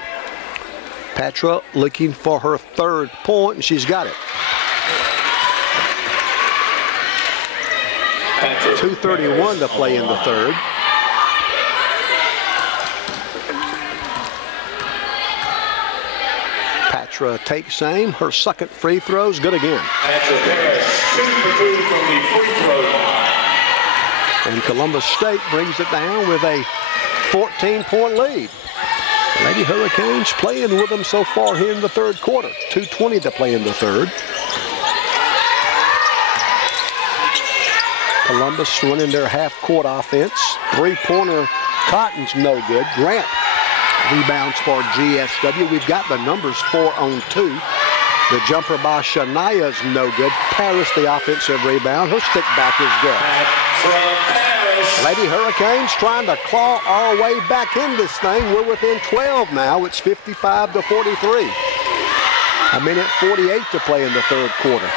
Patra looking for her third point, and she's got it. 2:31 to play in the third. Petra takes aim. Her second free throw is good again. Petra Paris, 2 for 2 from the free throw line. And Columbus State brings it down with a 14-point lead. Lady Hurricanes playing with them so far here in the third quarter. 2:20 to play in the third. Columbus running their half-court offense. Three-pointer, Cotton's no good. Grant rebounds for GSW. We've got the numbers 4 on 2. The jumper by Shania's no good. Paris, the offensive rebound. Her stick back is good. Lady Hurricanes trying to claw our way back in this thing. We're within 12 now. It's 55 to 43. A minute 48 to play in the third quarter.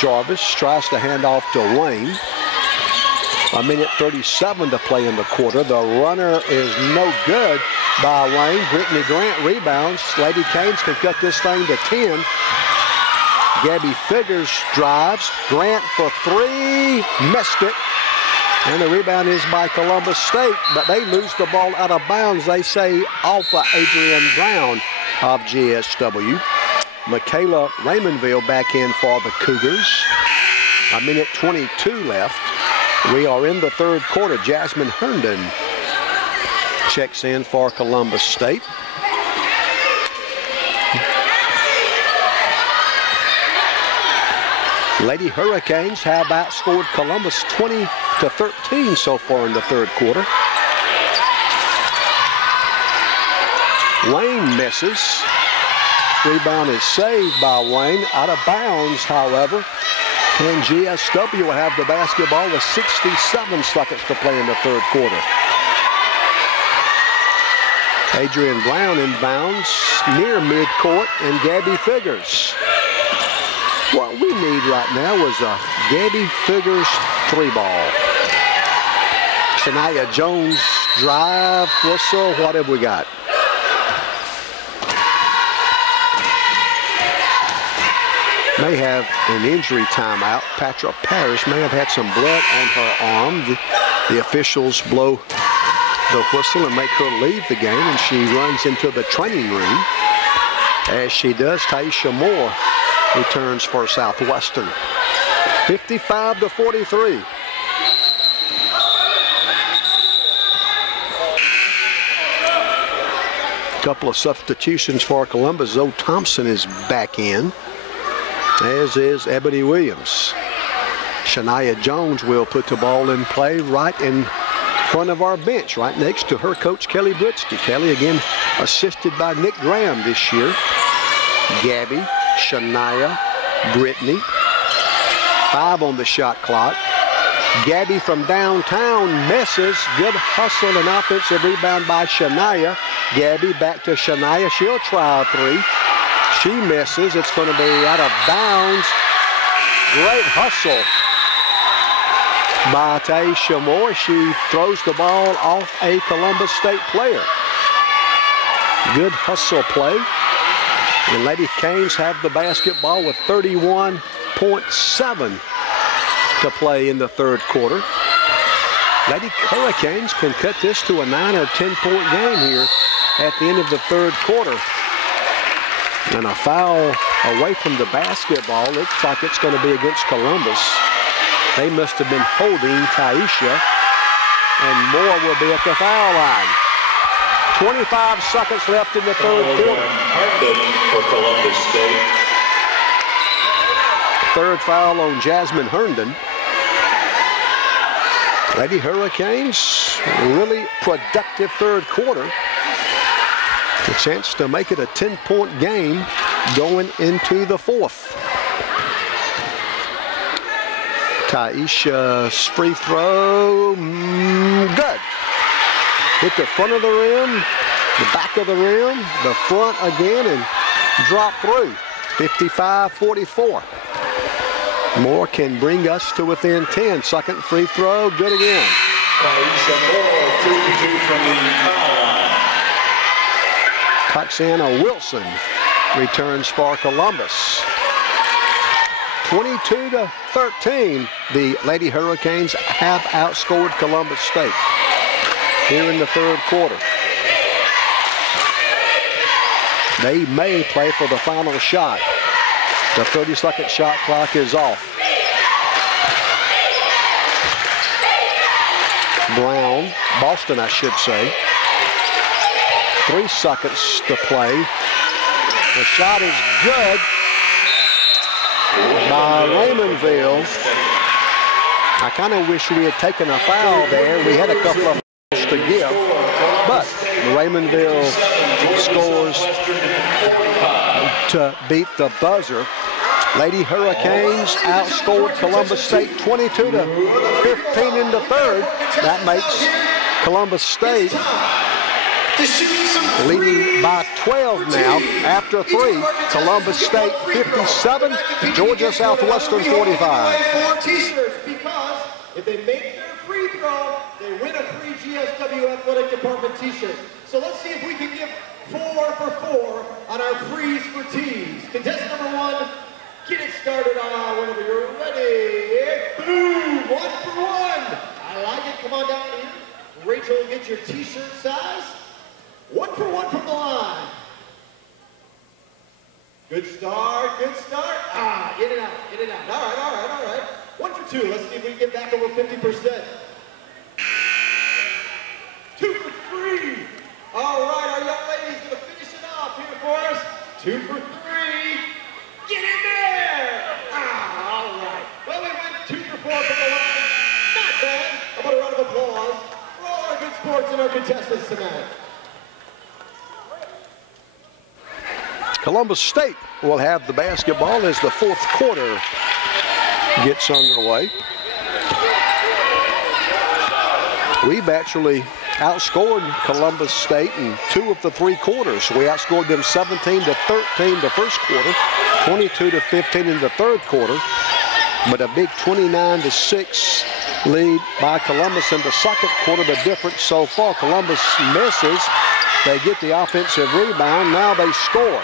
Jarvis tries to hand off to Wayne. A minute 37 to play in the quarter. The runner is no good by Wayne. Brittany Grant rebounds. Lady Canes can cut this thing to 10. Gabby Figures drives. Grant for 3. Missed it. And the rebound is by Columbus State, but they lose the ball out of bounds, they say, off of Adrian Brown of GSW. Michaela Raymondville back in for the Cougars. A minute 22 left. We are in the third quarter. Jasmine Herndon checks in for Columbus State. Lady Hurricanes have outscored Columbus 20 to 13 so far in the third quarter. Wayne misses. Rebound is saved by Wayne. Out of bounds, however. And GSW will have the basketball with 67 seconds to play in the third quarter. Adrian Brown inbounds near midcourt, and Gabby Figures. What we need right now is a Gabby Figures 3-ball. Shania Jones drive, whistle, what have we got? May have an injury timeout. Petra Parrish may have had some blood on her arm. The officials blow the whistle and make her leave the game, and she runs into the training room. As she does, Taisha Moore returns for Southwestern. 55 to 43. Couple of substitutions for Columbus. Zoe Thompson is back in, as is Ebony Williams. Shania Jones will put the ball in play right in front of our bench, right next to her coach, Kelly Britsky. Kelly, again, assisted by Nick Graham this year. Gabby, Shania, Brittany. 5 on the shot clock. Gabby from downtown misses. Good hustle and offensive rebound by Shania. Gabby back to Shania. She'll try a 3. She misses. It's going to be out of bounds. Great hustle by Taisha Moore. She throws the ball off a Columbus State player. Good hustle play. And Lady Canes have the basketball with 31.7 to play in the third quarter. Lady Hurricanes can cut this to a 9 or 10-point game here at the end of the third quarter. And a foul away from the basketball. Looks like it's going to be against Columbus. They must have been holding Taisha, and Moore will be at the foul line. 25 seconds left in the third quarter. For Columbus State. Third foul on Jasmine Herndon. Lady Hurricanes, really productive third quarter. A chance to make it a 10-point game going into the fourth. Taisha's free throw, good. Hit the front of the rim, the back of the rim, the front again, and drop through. 55-44. Moore can bring us to within 10. Second free throw, good again. Taisha Moore, 2 for 2 from the foul line. Toxana Wilson returns for Columbus. 22 to 13, the Lady Hurricanes have outscored Columbus State here in the third quarter. they may play for the final shot. The 30-second shot clock is off. Brown, Boston, I should say. 3 seconds to play. The shot is good by Raymondville. I kind of wish we had taken a foul there. We had a couple of fouls to give, but Raymondville scores to beat the buzzer. Lady Hurricanes outscored Columbus State 22 to 15 in the third. That makes Columbus State leading by 12 now after 3. Columbus State 57, Georgia Southwestern 45. Because if they make their free throw, they win a free GSW Athletic Department t-shirt. So let's see if we can give 4 for 4 on our frees for teams. Contestant number 1, get it started on whenever you're ready. Boom, 1 for 1. I like it. Come on down here. Rachel, get your t-shirt size. 1 for 1 from the line. Good start, good start. In and out, in and out. All right. 1 for 2. Let's see if we can get back over 50%. 2 for 3. All right, our young lady's gonna finish it off here for us. 2 for 3. Get in there. All right. Well, we went 2 for 4 from the line. Not bad. How about a round of applause for all our good sports and our contestants tonight. Columbus State will have the basketball as the 4th quarter gets underway. We've actually outscored Columbus State in 2 of the 3 quarters. We outscored them 17 to 13 the first quarter, 22 to 15 in the third quarter, but a big 29 to 6 lead by Columbus in the second quarter. The difference so far, Columbus misses. They get the offensive rebound. Now they score.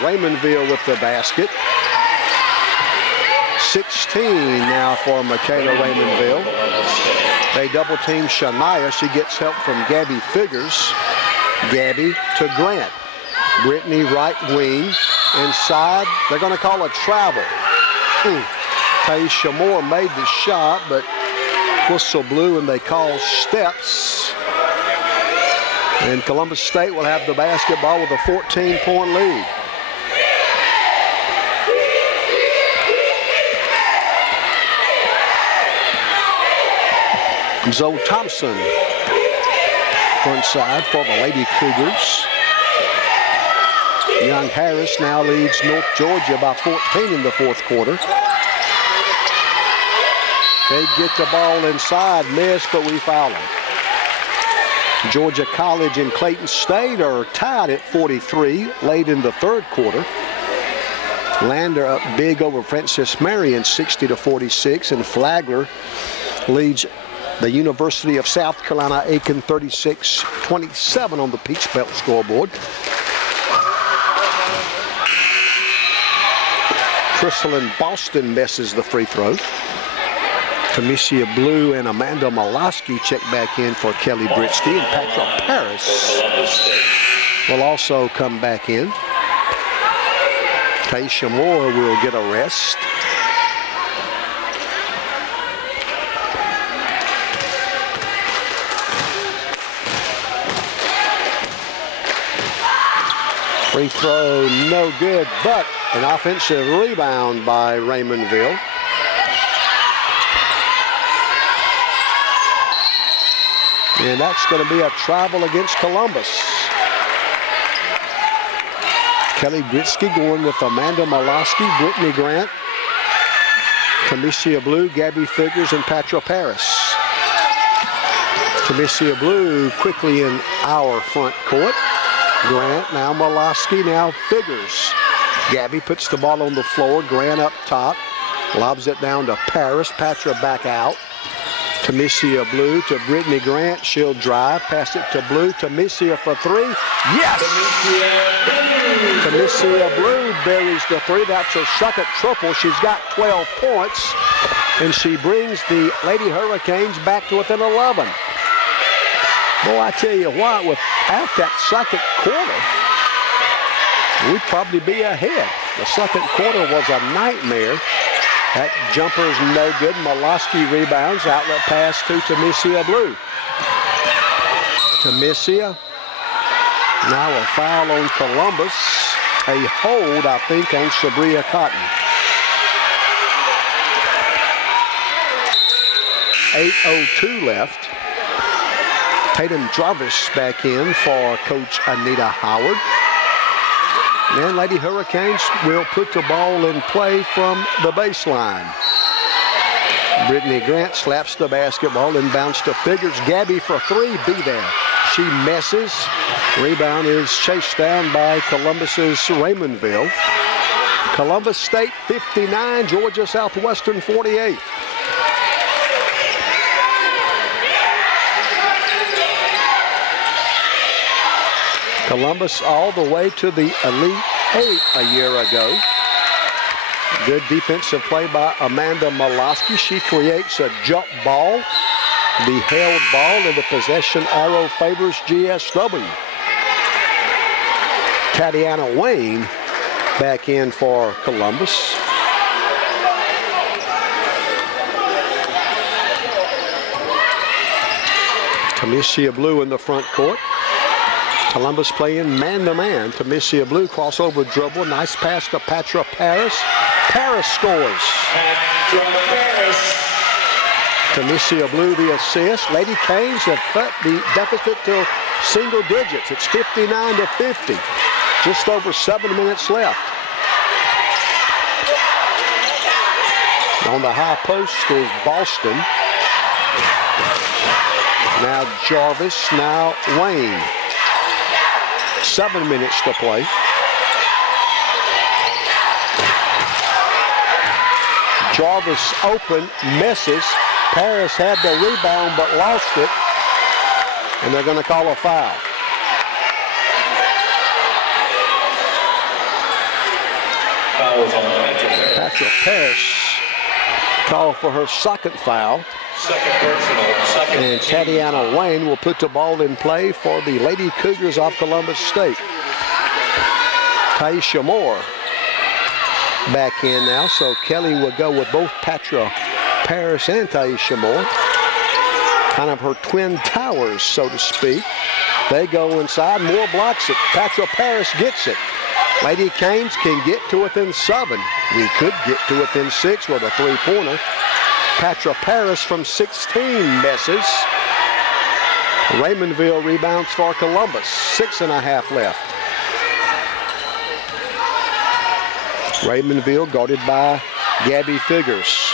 Raymondville with the basket. 16 now for Michaela Raymondville. They double team Shania. She gets help from Gabby Figures. Gabby to Grant. Brittany right wing. Inside, they're going to call a travel. Taisha Moore made the shot, but whistle blew and they call steps. And Columbus State will have the basketball with a 14-point lead. Zoe Thompson, front side for the Lady Cougars. Young Harris now leads North Georgia by 14 in the 4th quarter. They get the ball inside, miss, but we foul them. Georgia College and Clayton State are tied at 43 late in the 3rd quarter. Lander up big over Francis Marion, 60 to 46, and Flagler leads the University of South Carolina Aiken 36-27 on the Peach Belt scoreboard. Crystalline Boston misses the free throw. Camicia Blue and Amanda Moloski check back in for Kelly Britsky, and Patrick Paris will also come back in. Taisha Moore will get a rest. Free throw, no good, but an offensive rebound by Raymondville. And that's going to be a travel against Columbus. Kelly Britsky going with Amanda Moloski, Brittany Grant, Camicia Blue, Gabby Figures, and Patra Paris. Camicia Blue quickly in our front court. Grant, now Moloski, now Figures. Gabby puts the ball on the floor. Grant up top. Lobs it down to Paris. Patra back out. Camicia Blue to Brittany Grant. She'll drive. Pass it to Blue. Camicia for 3. Yes! Camicia Blue buries the 3. That's her second triple. She's got 12 points. And she brings the Lady Hurricanes back to within 11. Boy, I tell you what, without that second quarter, we'd probably be ahead. The second quarter was a nightmare. That jumper's no good. Molosky rebounds. Outlet pass to Tamicia Blue. Tamicia. Now a foul on Columbus. A hold, I think, on Sabria Cotton. 8:02 left. Tatum Jarvis back in for Coach Anita Howard. And Lady Hurricanes will put the ball in play from the baseline. Brittany Grant slaps the basketball and bounce to Figures. Gabby for three, be there. She misses. Rebound is chased down by Columbus's Raymondville. Columbus State 59, Georgia Southwestern 48. Columbus all the way to the Elite Eight a year ago. Good defensive play by Amanda Molosky. She creates a jump ball. The held ball and the possession arrow favors GSW. Tatiana Wayne back in for Columbus. Tamicia Blue in the front court. Columbus playing man-to-man. Tamicia Blue crossover dribble. Nice pass to Patra Paris. Paris scores. Patra Paris. Tamicia Blue the assist. Lady Canes have cut the deficit to single digits. It's 59-50. Just over 7 minutes left. On the high post is Boston. Now Jarvis, now Wayne. 7 minutes to play. Jarvis open, misses. Paris had the rebound but lost it. And they're going to call a foul. Fouls on Patra Paris called for her second foul. Second personal. And Tatiana Wayne will put the ball in play for the Lady Cougars of Columbus State. Taisha Moore back in now, so Kelly will go with both Patra Paris and Taisha Moore. Kind of her twin towers, so to speak. They go inside, Moore blocks it. Patra Paris gets it. Lady Canes can get to within 7. We could get to within 6 with a three-pointer. Patra Paris from 16 misses. Raymondville rebounds for Columbus. 6.5 left. Raymondville guarded by Gabby Figures.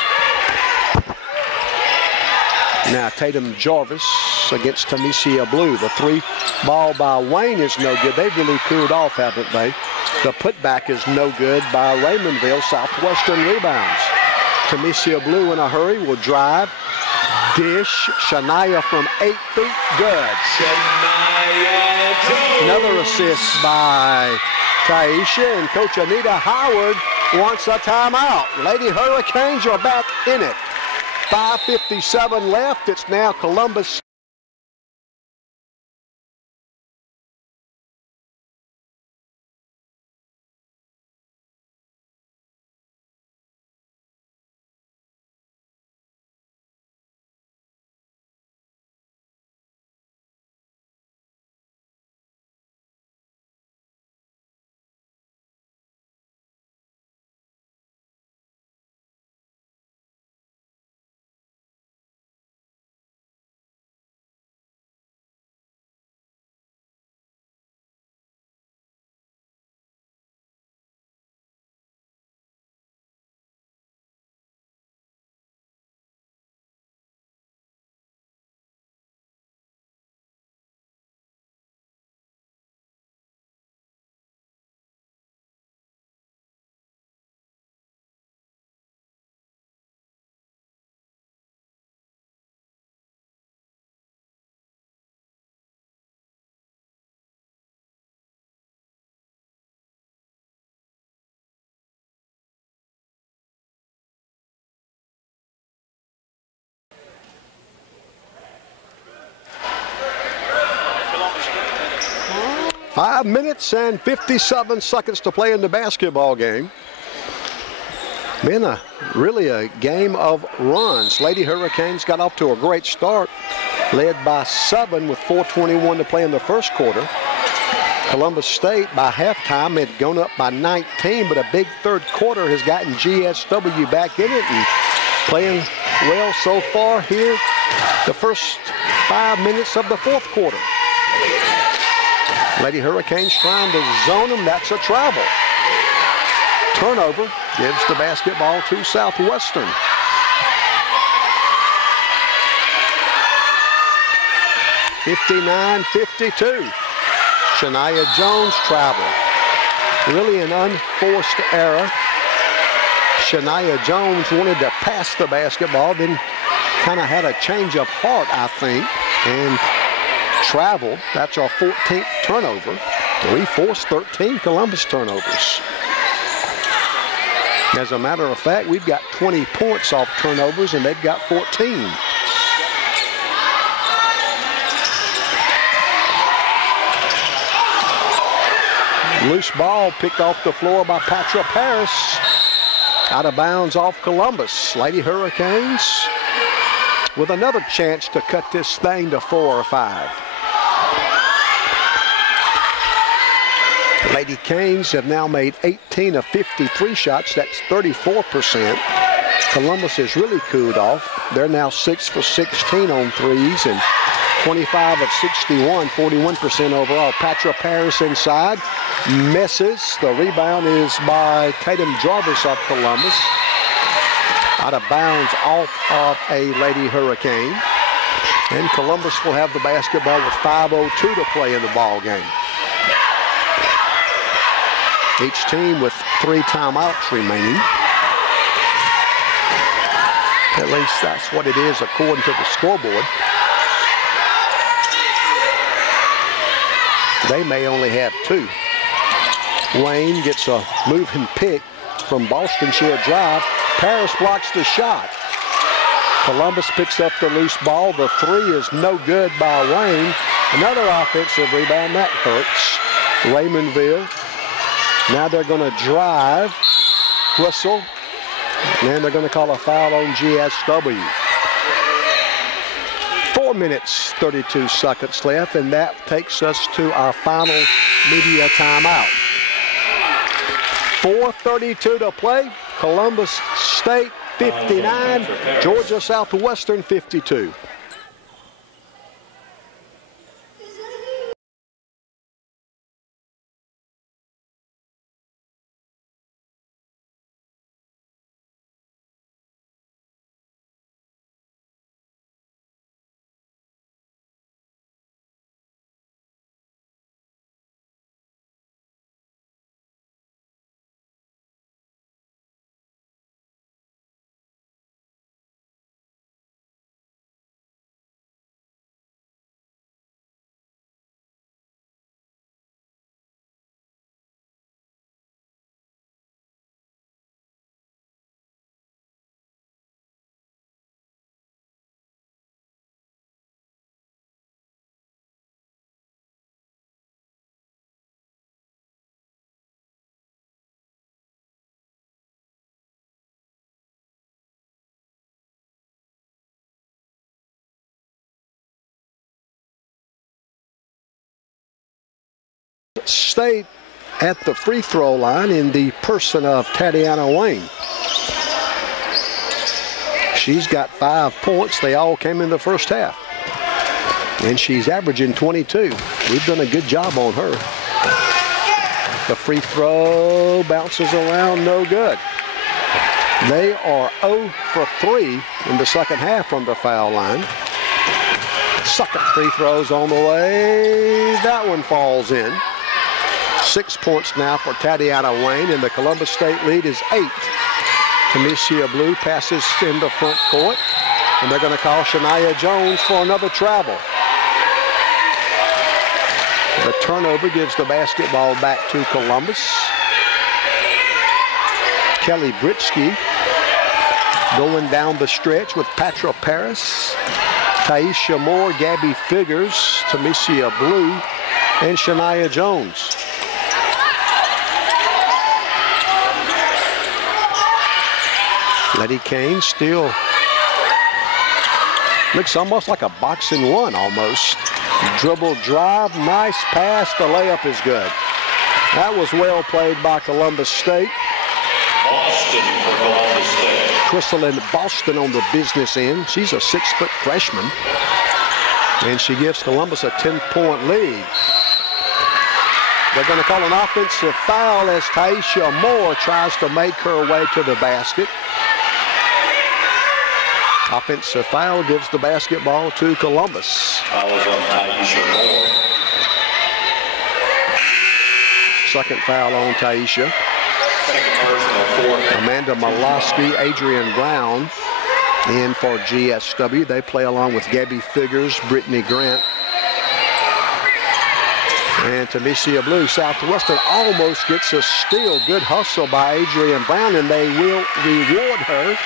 Now Tatum Jarvis against Tamicia Blue. The three ball by Wayne is no good. They've really cooled off, haven't they? The putback is no good by Raymondville. Southwestern rebounds. Tamicia Blue in a hurry will drive. Dish. Shania from 8 feet. Good. Shania Jones. Another assist by Taisha, and Coach Anita Howard wants a timeout. Lady Hurricanes are back in it. 5:57 left. It's now Columbus 5 minutes and 57 seconds to play in the basketball game. Been really a game of runs. Lady Hurricanes got off to a great start, led by 7 with 4:21 to play in the first quarter. Columbus State by halftime had gone up by 19, but a big third quarter has gotten GSW back in it and playing well so far here the first 5 minutes of the fourth quarter. Lady Hurricanes trying to zone them. That's a travel. Turnover gives the basketball to Southwestern. (59-52). Shania Jones travel. Really an unforced error. Shania Jones wanted to pass the basketball, then kind of had a change of heart, I think, and traveled. That's our 14th turnover. We forced 13 Columbus turnovers. As a matter of fact, we've got 20 points off turnovers, and they've got 14. Loose ball picked off the floor by Patra Paris. Out of bounds off Columbus. Lady Hurricanes with another chance to cut this thing to 4 or 5. Lady Canes have now made 18 of 53 shots. That's 34%. Columbus has really cooled off. They're now 6 for 16 on threes and 25 of 61, 41% overall. Patra Paris inside. Misses. The rebound is by Tatum Jarvis of Columbus. Out of bounds off of a Lady Hurricane. And Columbus will have the basketball with 5:02 to play in the ball game. Each team with 3 timeouts remaining. At least that's what it is according to the scoreboard. They may only have 2. Wayne gets a moving pick from Boston. She'll drive. Paris blocks the shot. Columbus picks up the loose ball. The 3 is no good by Wayne. Another offensive rebound. That hurts. Raymondville. Now they're going to drive. Whistle. And they're going to call a foul on GSW. 4 minutes, 32 seconds left, and that takes us to our final media timeout. 4:32 to play. Columbus State 59, Georgia Southwestern 52. State at the free throw line in the person of Tatiana Wayne. She's got 5 points. They all came in the first half. And she's averaging 22. We've done a good job on her. The free throw bounces around, no good. They are 0 for 3 in the second half from the foul line. Second free throw's on the way. That one falls in. 6 points now for Tatiana Wayne, and the Columbus State lead is 8. Tamesia Blue passes in the front court, and they're going to call Shania Jones for another travel. The turnover gives the basketball back to Columbus. Kelly Britsky going down the stretch with Patra Paris, Taisha Moore, Gabby Figures, Tamesia Blue, and Shania Jones. Letty Kane still looks almost like a boxing one almost. Dribble drive, nice pass, the layup is good. That was well played by Columbus State. Boston for Columbus State. Crystalline Boston on the business end. She's a 6-foot freshman. And she gives Columbus a 10-point lead. They're going to call an offensive foul as Taisha Moore tries to make her way to the basket. Offensive foul gives the basketball to Columbus. Foul is on Taisha Moore. Second foul on Taisha. Second personal, fourth. Amanda Malosky, Adrian Brown in for GSW. They play along with Gabby Figures, Brittany Grant, and Tamicia Blue. Southwestern almost gets a steal. Good hustle by Adrian Brown, and they will reward her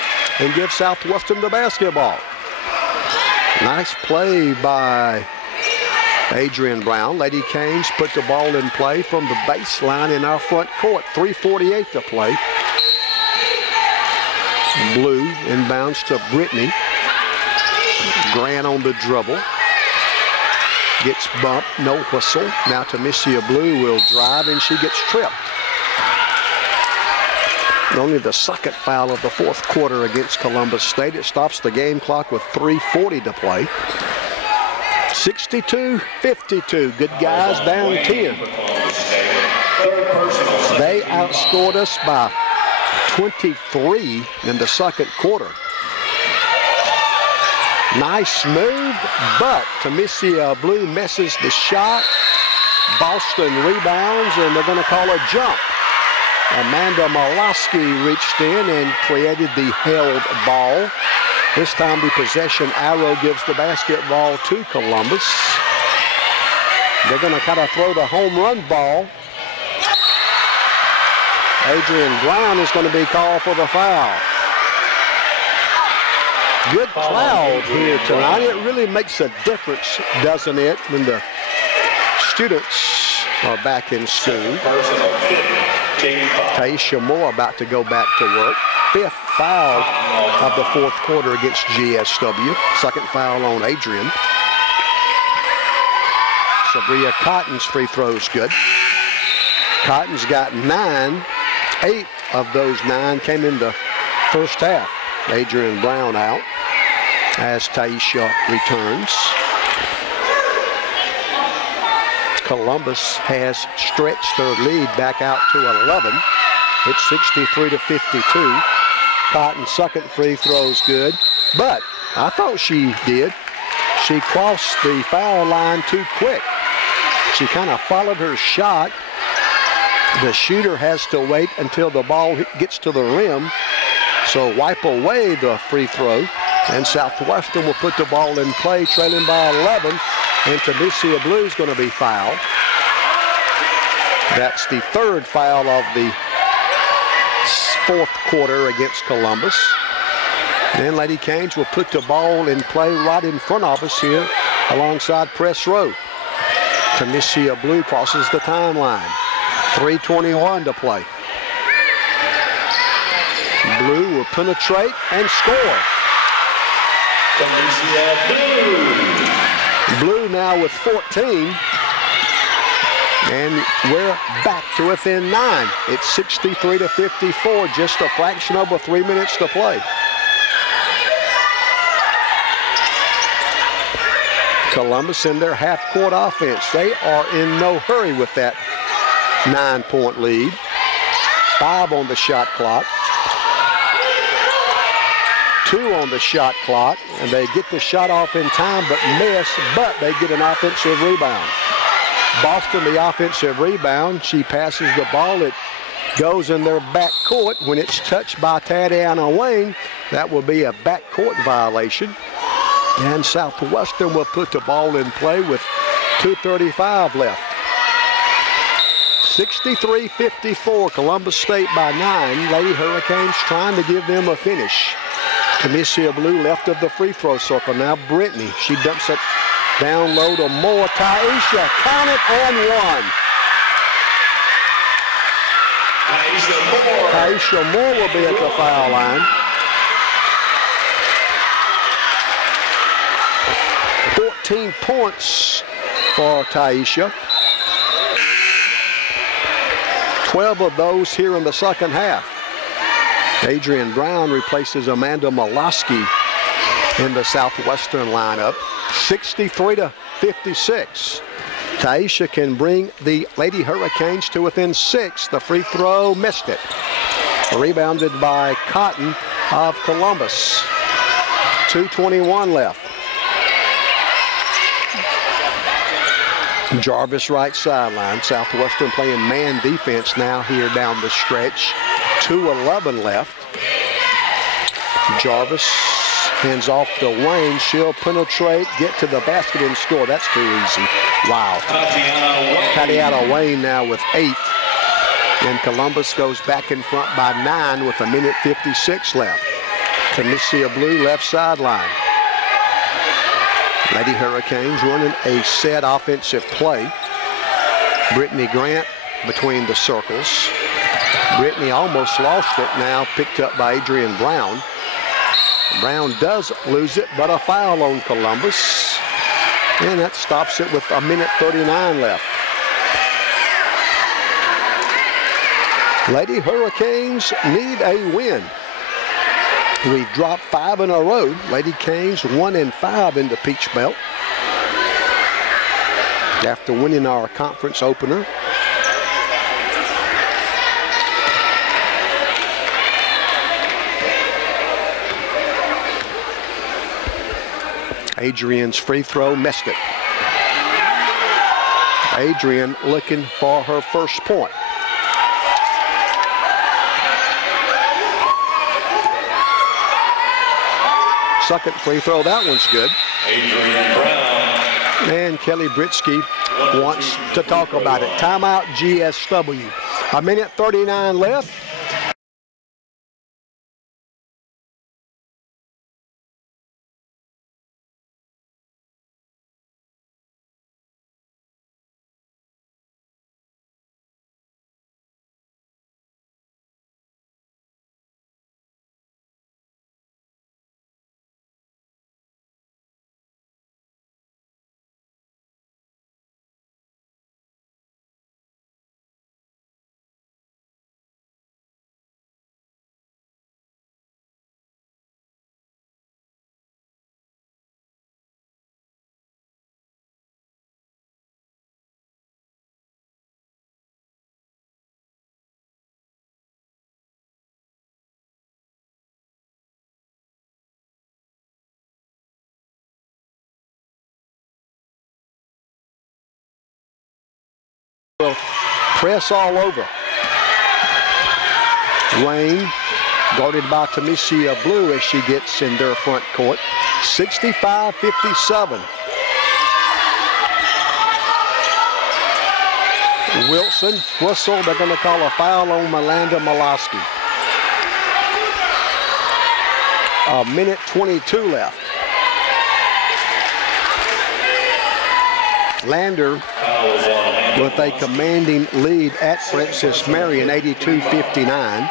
and give Southwestern the basketball. Nice play by Adrian Brown. Lady Canes put the ball in play from the baseline in our front court. 3:48 to play. Blue inbounds to Brittany. Grant on the dribble. Gets bumped, no whistle. Now Tamicia Blue will drive, and she gets tripped. Only the second foul of the fourth quarter against Columbus State. It stops the game clock with 3:40 to play. 62-52. Good guys down 10. They outscored us by 23 in the second quarter. Nice move, but Tamicia Blue misses the shot. Boston rebounds, and they're going to call a jump. Amanda Malosky reached in and created the held ball. This time the possession arrow gives the basketball to Columbus. They're going to kind of throw the home run ball. Adrian Brown is going to be called for the foul. Good crowd here tonight. It really makes a difference, doesn't it, when the students are back in school. Taisha Moore about to go back to work. Fifth foul of the fourth quarter against GSW. Second foul on Adrian. Sabria Cotton's free throw is good. Cotton's got 9. 8 of those 9 came in the first half. Adrian Brown out as Taisha returns. Columbus has stretched their lead back out to 11. It's 63-52. Cotton's second free throw is good, but I thought she did. She crossed the foul line too quick. She kind of followed her shot. The shooter has to wait until the ball gets to the rim, so wipe away the free throw, and Southwestern will put the ball in play, trailing by 11, and Tamicia Blue is going to be fouled. That's the third foul of the fourth quarter against Columbus. And Lady Canes will put the ball in play right in front of us here alongside press row. Tamicia Blue crosses the timeline. 3:21 to play. Blue will penetrate and score. Blue now with 14. And we're back to within 9. It's 63-54, just a fraction over 3 minutes to play. Columbus in their half-court offense. They are in no hurry with that 9-point lead. 5 on the shot clock. 2 on the shot clock, and they get the shot off in time but miss, but they get an offensive rebound. Boston, the offensive rebound. She passes the ball. It goes in their back court. When it's touched by Tatiana Wayne, that will be a backcourt violation. And Southwestern will put the ball in play with 2:35 left. 63-54, Columbus State by 9. Lady Hurricanes trying to give them a finish. Tamicia Blue left of the free throw circle. Now Brittany, she dumps it Down low to Moore. Taisha, count it and one. Taisha Moore will be at the foul line. 14 points for Taisha. 12 of those here in the second half. Adrian Brown replaces Amanda Molosky in the Southwestern lineup. 63-56. Taisha can bring the Lady Hurricanes to within 6. The free throw missed it. Rebounded by Cotton of Columbus. 2:21 left. Jarvis right sideline. Southwestern playing man defense now here down the stretch. 2:11 left. Jarvis hands off to Wayne. She'll penetrate, get to the basket and score. That's too easy. Wow. Tatiana Wayne now with 8. And Columbus goes back in front by 9 with 1:56 left. Tunisia Blue left sideline. Lady Hurricanes running a set offensive play. Brittany Grant between the circles. Brittany almost lost it, now picked up by Adrian Brown. Brown does lose it, but a foul on Columbus. And that stops it with 1:39 left. Lady Hurricanes need a win. We've dropped 5 in a row. Lady Canes 1-5 in the Peach Belt after winning our conference opener. Adrian's free throw missed it. Adrian looking for her first point. Second free throw, that one's good. Adrian Brown. And Kelly Britsky wants to talk about it. Timeout GSW. 1:39 left. Will press all over. Wayne guarded by Tunisia Blue as she gets in their front court. 65-57. Wilson whistle. They're going to call a foul on Melanda Molosky. 1:22 left. Lander with a commanding lead at Francis Marion, 82-59.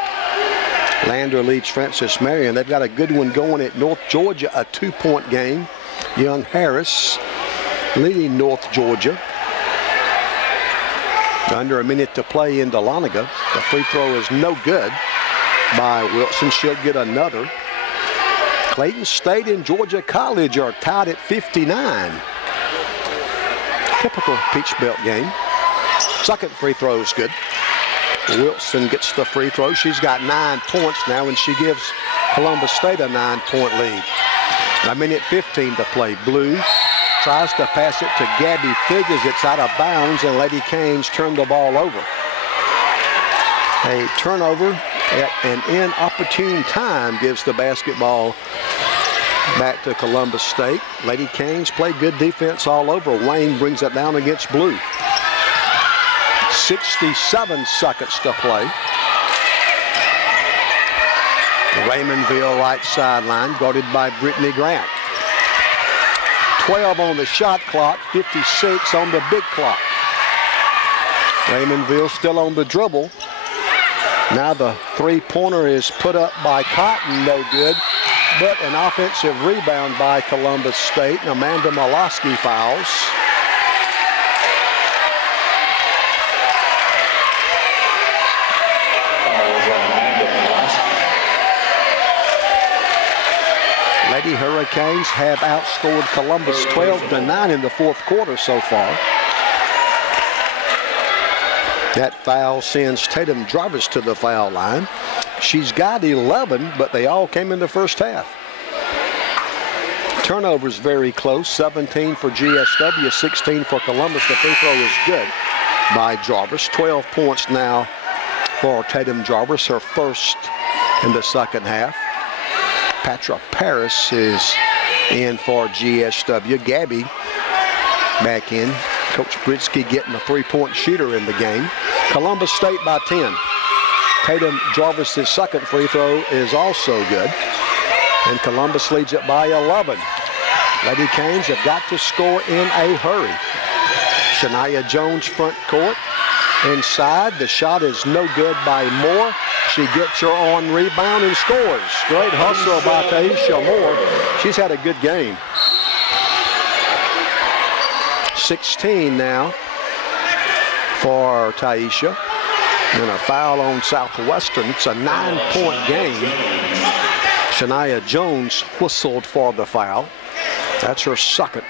Lander leads Francis Marion. They've got a good one going at North Georgia, a 2-point game. Young Harris leading North Georgia. Under a minute to play in Dahlonega. The free throw is no good by Wilson. She'll get another. Clayton State and Georgia College are tied at 59. Typical Peach Belt game. Second free throw is good. Wilson gets the free throw. She's got 9 points now, and she gives Columbus State a 9-point lead. 1:15 to play. Blue tries to pass it to Gabby Figgins. It's out of bounds, and Lady Canes turn the ball over. A turnover at an inopportune time gives the basketball back to Columbus State. Lady Canes play good defense all over. Wayne brings it down against Blue. 67 seconds to play. Raymondville right sideline, guarded by Brittany Grant. 12 on the shot clock, 56 on the big clock. Raymondville still on the dribble. Now the three-pointer is put up by Cotton, no good. But an offensive rebound by Columbus State. And Amanda Molosky fouls. Lady Hurricanes have outscored Columbus 12-9 in the fourth quarter so far. That foul sends Tatum Jarvis to the foul line. She's got 11, but they all came in the first half. Turnovers very close, 17 for GSW, 16 for Columbus. The free throw is good by Jarvis. 12 points now for Tatum Jarvis, her first in the second half. Patra Paris is in for GSW. Gabby back in. Coach Britsky getting a three-point shooter in the game. Columbus State by 10. Tatum Jarvis' second free throw is also good. And Columbus leads it by 11. Lady Canes have got to score in a hurry. Shania Jones front court. Inside, the shot is no good by Moore. She gets her on rebound and scores. Great hustle by Taisha Moore. She's had a good game. 16 now for Taisha. And a foul on Southwestern. It's a 9-point game. Shania Jones whistled for the foul. That's her second.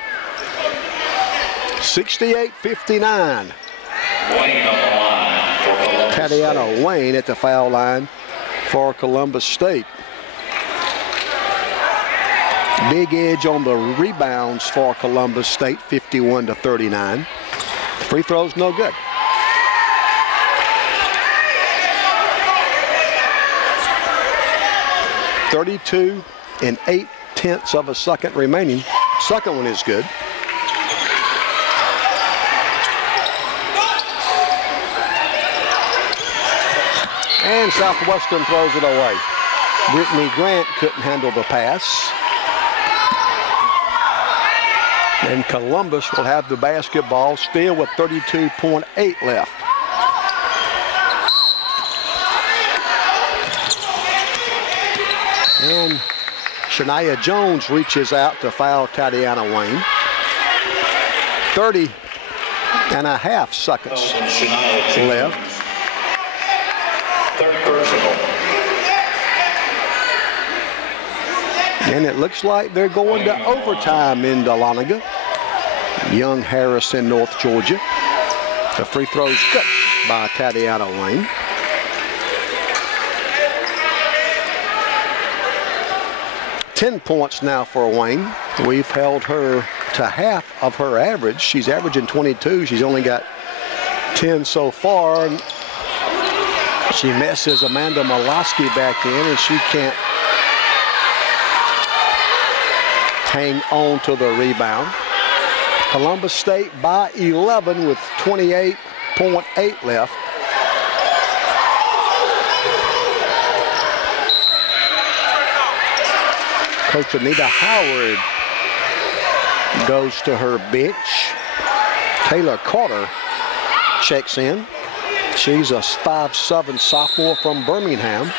68-59. Tatiana Wayne at the foul line for Columbus State. Big edge on the rebounds for Columbus State, 51-39. Free throws no good. .32 and 8/10 of a second remaining. Second one is good. And Southwestern throws it away. Brittany Grant couldn't handle the pass. And Columbus will have the basketball still with 32.8 left. And Shania Jones reaches out to foul Tatiana Wayne. 30.5 seconds left. And it looks like they're going to overtime in Dahlonega. Young Harris in North Georgia. The free throw's good by Tatiana Wayne. .10 points now for Wayne. We've held her to half of her average. She's averaging 22. She's only got 10 so far. She messes Amanda Molosky back in, and she can't hang on to the rebound. Columbus State by 11 with 28.8 left. Coach Anita Howard goes to her bench. Taylor Carter checks in. She's a 5'7" sophomore from Birmingham.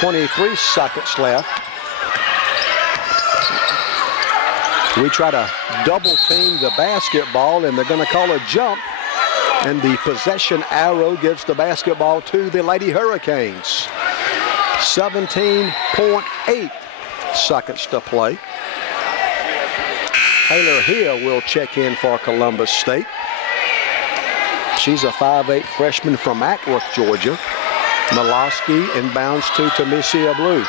.23 seconds left. We try to double team the basketball, and they're going to call a jump. And the possession arrow gives the basketball to the Lady Hurricanes. 17.8 seconds to play. Taylor Hill will check in for Columbus State. She's a 5'8" freshman from Acworth, Georgia. Molosky inbounds to Tamicia Blue.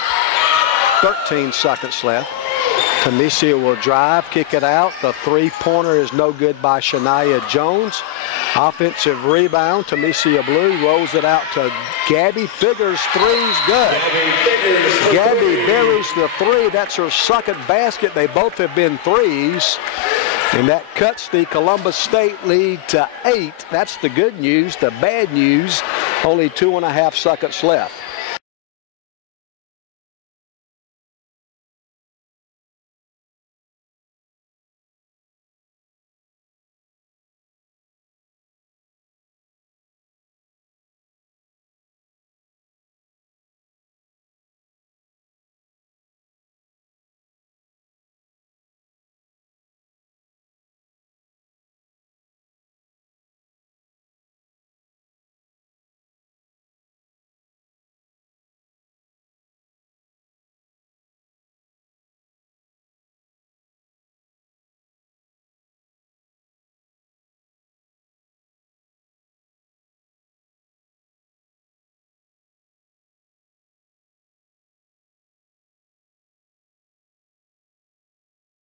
13 seconds left. Tamicia will drive, kick it out. The three-pointer is no good by Shania Jones. Offensive rebound. Tamicia Blue rolls it out to Gabby. Figures three's good. Gabby buries the three. That's her second basket. They both have been threes. And that cuts the Columbus State lead to 8. That's the good news. The bad news, only 2.5 seconds left.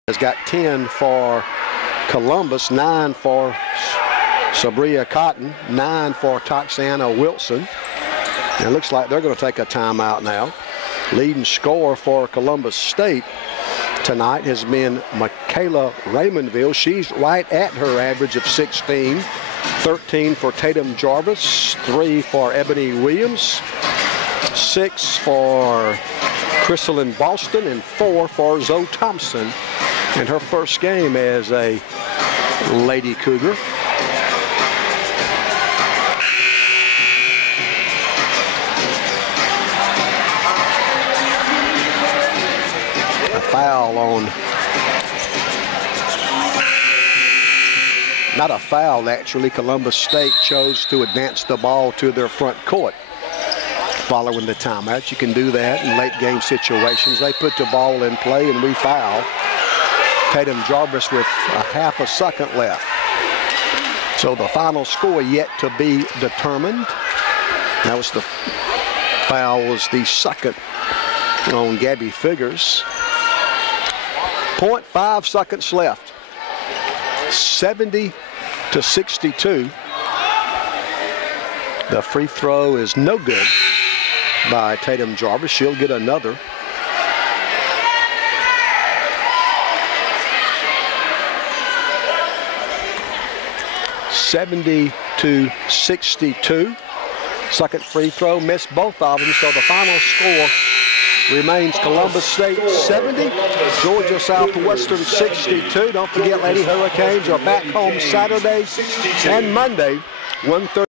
has got 10 for Columbus, 9 for Sabria Cotton, 9 for Toxana Wilson. And it looks like they're going to take a timeout now. Leading scorer for Columbus State tonight has been Michaela Raymondville. She's right at her average of 16. 13 for Tatum Jarvis, 3 for Ebony Williams, 6 for Chrysalyn Boston, and 4 for Zoe Thompson in her first game as a Lady Cougar. A foul on, not a foul actually, Columbus State chose to advance the ball to their front court following the timeout. You can do that in late game situations. They put the ball in play and we foul. Tatum Jarvis with a half a second left. So the final score yet to be determined. That was the foul, was the second on Gabby Figures. 0.5 seconds left. 70-62. The free throw is no good by Tatum Jarvis. She'll get another. (70-62). Second free throw, missed both of them, so the final score remains Columbus State 70, Georgia Southwestern 62. Don't forget, Lady Hurricanes are back home Saturday and Monday, 1:30.